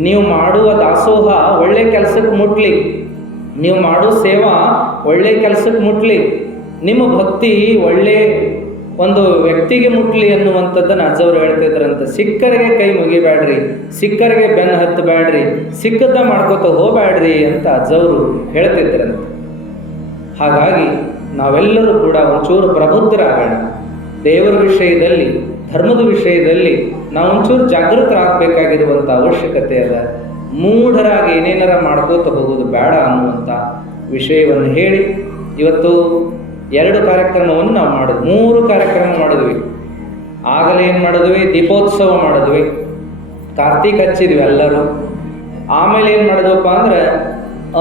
ನೀವು ಮಾಡುವ ದಾಸೋಹ ಒಳ್ಳೆ ಕೆಲಸಕ್ಕೆ ಮುಟ್ಲಿ, ನೀವು ಮಾಡೋ ಸೇವಾ ಒಳ್ಳೆ ಕೆಲಸಕ್ಕೆ ಮುಟ್ಲಿ, ನಿಮ್ಮ ಭಕ್ತಿ ಒಳ್ಳೆ ಒಂದು ವ್ಯಕ್ತಿಗೆ ಮುಟ್ಲಿ ಅನ್ನುವಂಥದ್ದನ್ನು ಅಜ್ಜವ್ರು ಹೇಳ್ತಿದ್ರಂತ. ಸಿಕ್ಕರಿಗೆ ಕೈ ಮುಗಿಬೇಡ್ರಿ, ಸಿಕ್ಕರಿಗೆ ಬೆನ್ನು ಹತ್ತಬೇಡ್ರಿ, ಸಿಕ್ಕದ ಮಾಡ್ಕೋತ ಹೋಗ್ಬೇಡ್ರಿ ಅಂತ ಅಜ್ಜವರು ಹೇಳ್ತಿದ್ರಂತ. ಹಾಗಾಗಿ ನಾವೆಲ್ಲರೂ ಕೂಡ ಒಂಚೂರು ಪ್ರಬುದ್ಧರಾಗೋಣ. ದೇವರ ವಿಷಯದಲ್ಲಿ, ಧರ್ಮದ ವಿಷಯದಲ್ಲಿ ನಾವು ಒಂಚೂರು ಜಾಗೃತರಾಗಬೇಕಾಗಿರುವಂಥ ಅವಶ್ಯಕತೆ ಅದ. ಮೂಢರಾಗಿ ಏನೇನಾರ ಮಾಡ್ಕೋತ ಹೋಗೋದು ಬೇಡ ಅನ್ನುವಂಥ ವಿಷಯವನ್ನು ಹೇಳಿ ಇವತ್ತು 2 ಕಾರ್ಯಕ್ರಮವನ್ನು ನಾವು ಮಾಡಿದ್ವಿ, 3 ಕಾರ್ಯಕ್ರಮ ಮಾಡಿದ್ವಿ. ಆಗಲೇ ಏನು ಮಾಡಿದ್ವಿ, ದೀಪೋತ್ಸವ ಮಾಡಿದ್ವಿ, ಕಾರ್ತೀಕ್ ಹಚ್ಚಿದ್ವಿ ಎಲ್ಲರೂ. ಆಮೇಲೆ ಏನು ಮಾಡಿದ್ವಪ್ಪ ಅಂದ್ರೆ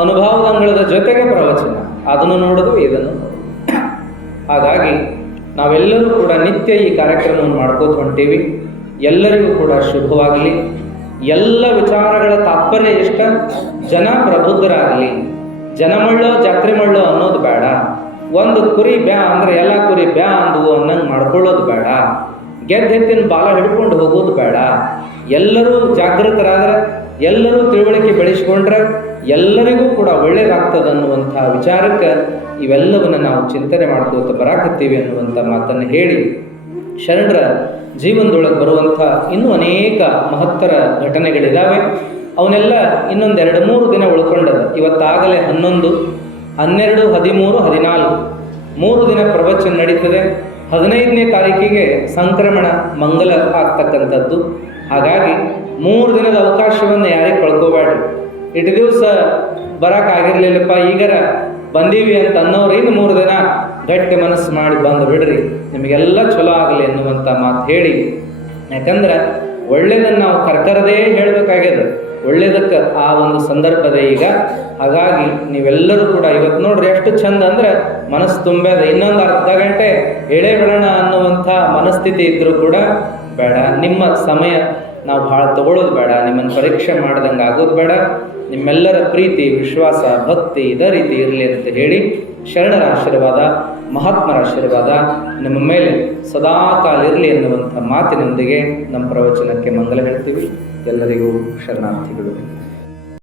ಅನುಭವದ ಅಂಗಳದ ಜೊತೆಗೆ ಪ್ರವಚನ, ಅದನ್ನು ನೋಡಿದ್ವಿ, ಇದನ್ನು. ಹಾಗಾಗಿ ನಾವೆಲ್ಲರೂ ಕೂಡ ನಿತ್ಯ ಈ ಕಾರ್ಯಕ್ರಮವನ್ನು ಮಾಡ್ಕೋತ ಹೊಂಟೀವಿ. ಎಲ್ಲರಿಗೂ ಕೂಡ ಶುಭವಾಗಲಿ. ಎಲ್ಲ ವಿಚಾರಗಳ ತಾತ್ಪರ್ಯ ಇಷ್ಟ, ಜನ ಪ್ರಬುದ್ಧರಾಗಲಿ. ಜನಮಳ್ಳೋ ಜಾತ್ರೆ ಮಳ್ಳೋ ಅನ್ನೋದು ಬೇಡ. ಒಂದು ಕುರಿ ಬ್ಯಾ ಅಂದ್ರೆ ಎಲ್ಲ ಕುರಿ ಬ್ಯಾ ಅಂದವು ಅನ್ನಂಗೆ ಮಾಡ್ಕೊಳ್ಳೋದು ಬೇಡ. ಗೆದ್ದೆತ್ತಿನ ಬಾಲ ಹಿಡ್ಕೊಂಡು ಹೋಗೋದು ಬೇಡ. ಎಲ್ಲರೂ ಜಾಗೃತರಾದ್ರೆ, ಎಲ್ಲರೂ ತಿಳುವಳಿಕೆ ಬೆಳೆಸ್ಕೊಂಡ್ರೆ ಎಲ್ಲರಿಗೂ ಕೂಡ ಒಳ್ಳೇದಾಗ್ತದೆ ಅನ್ನುವಂಥ ವಿಚಾರಕ್ಕೆ ಇವೆಲ್ಲವನ್ನು ನಾವು ಚಿಂತನೆ ಮಾಡ್ಕೋತ ಬರಾಕತ್ತೀವಿ ಅನ್ನುವಂಥ ಮಾತನ್ನು ಹೇಳಿ, ಶರಣರ ಜೀವನದೊಳಗೆ ಬರುವಂಥ ಇನ್ನೂ ಅನೇಕ ಮಹತ್ತರ ಘಟನೆಗಳಿದ್ದಾವೆ. ಅವನ್ನೆಲ್ಲ ಇನ್ನೊಂದು 2-3 ದಿನ ಉಳ್ಕೊಂಡದ. ಇವತ್ತಾಗಲೇ 11, 12, 13, 14 3 ದಿನ ಪ್ರವಚನ ನಡೀತದೆ. 15ನೇ ತಾರೀಕಿಗೆ ಸಂಕ್ರಮಣ ಮಂಗಲ ಆಗ್ತಕ್ಕಂಥದ್ದು. ಹಾಗಾಗಿ 3 ದಿನದ ಅವಕಾಶವನ್ನು ಯಾರಿಗೆ ಕಳ್ಕೋಬೇಡ್ರಿ. ಇಷ್ಟು ದಿವಸ ಬರೋಕ್ಕಾಗಿರ್ಲಿಲ್ಲಪ್ಪ, ಈಗರ ಬಂದೀವಿ ಅಂತ ಅನ್ನೋರು ಇನ್ನು 3 ದಿನ ಗಟ್ಟಿ ಮನಸ್ಸು ಮಾಡಿ ಬಂದು ಬಿಡ್ರಿ, ನಿಮಗೆಲ್ಲ ಚಲೋ ಆಗಲಿ ಅನ್ನುವಂಥ ಮಾತು ಹೇಳಿ. ಯಾಕಂದ್ರೆ ಒಳ್ಳೇದನ್ನು ನಾವು ಕರ್ಕರದೇ ಹೇಳಬೇಕಾಗ್ಯದ, ಒಳ್ಳೇದಕ್ಕೆ ಆ ಒಂದು ಸಂದರ್ಭದ ಈಗ. ಹಾಗಾಗಿ ನೀವೆಲ್ಲರೂ ಕೂಡ ಇವತ್ತು ನೋಡ್ರಿ ಎಷ್ಟು ಚಂದ ಅಂದ್ರೆ ಮನಸ್ಸು ತುಂಬ್ಯದ. ಇನ್ನೊಂದು ಅರ್ಧ ಗಂಟೆ ಎಳೆ ಬಿಡೋಣ ಅನ್ನುವಂಥ ಮನಸ್ಥಿತಿ ಇದ್ದರೂ ಕೂಡ ಬೇಡ. ನಿಮ್ಮ ಸಮಯ ನಾವು ಭಾಳ ತಗೊಳ್ಳೋದು ಬೇಡ, ನಿಮ್ಮನ್ನು ಪರೀಕ್ಷೆ ಮಾಡ್ದಂಗೆ ಆಗೋದು ಬೇಡ. ನಿಮ್ಮೆಲ್ಲರ ಪ್ರೀತಿ, ವಿಶ್ವಾಸ, ಭಕ್ತಿ ಇದೇ ರೀತಿ ಇರಲಿ ಅಂತ ಹೇಳಿ, ಶರಣರ ಆಶೀರ್ವಾದ, ಮಹಾತ್ಮರ ಆಶೀರ್ವಾದ ನಿಮ್ಮ ಮೇಲೆ ಸದಾಕಾಲ ಇರಲಿ ಎನ್ನುವಂಥ ಮಾತಿನೊಂದಿಗೆ ನಮ್ಮ ಪ್ರವಚನಕ್ಕೆ ಮಂಗಲ ಹೇಳ್ತೀವಿ. ಎಲ್ಲರಿಗೂ ಶರಣಾರ್ಥಿಗಳು.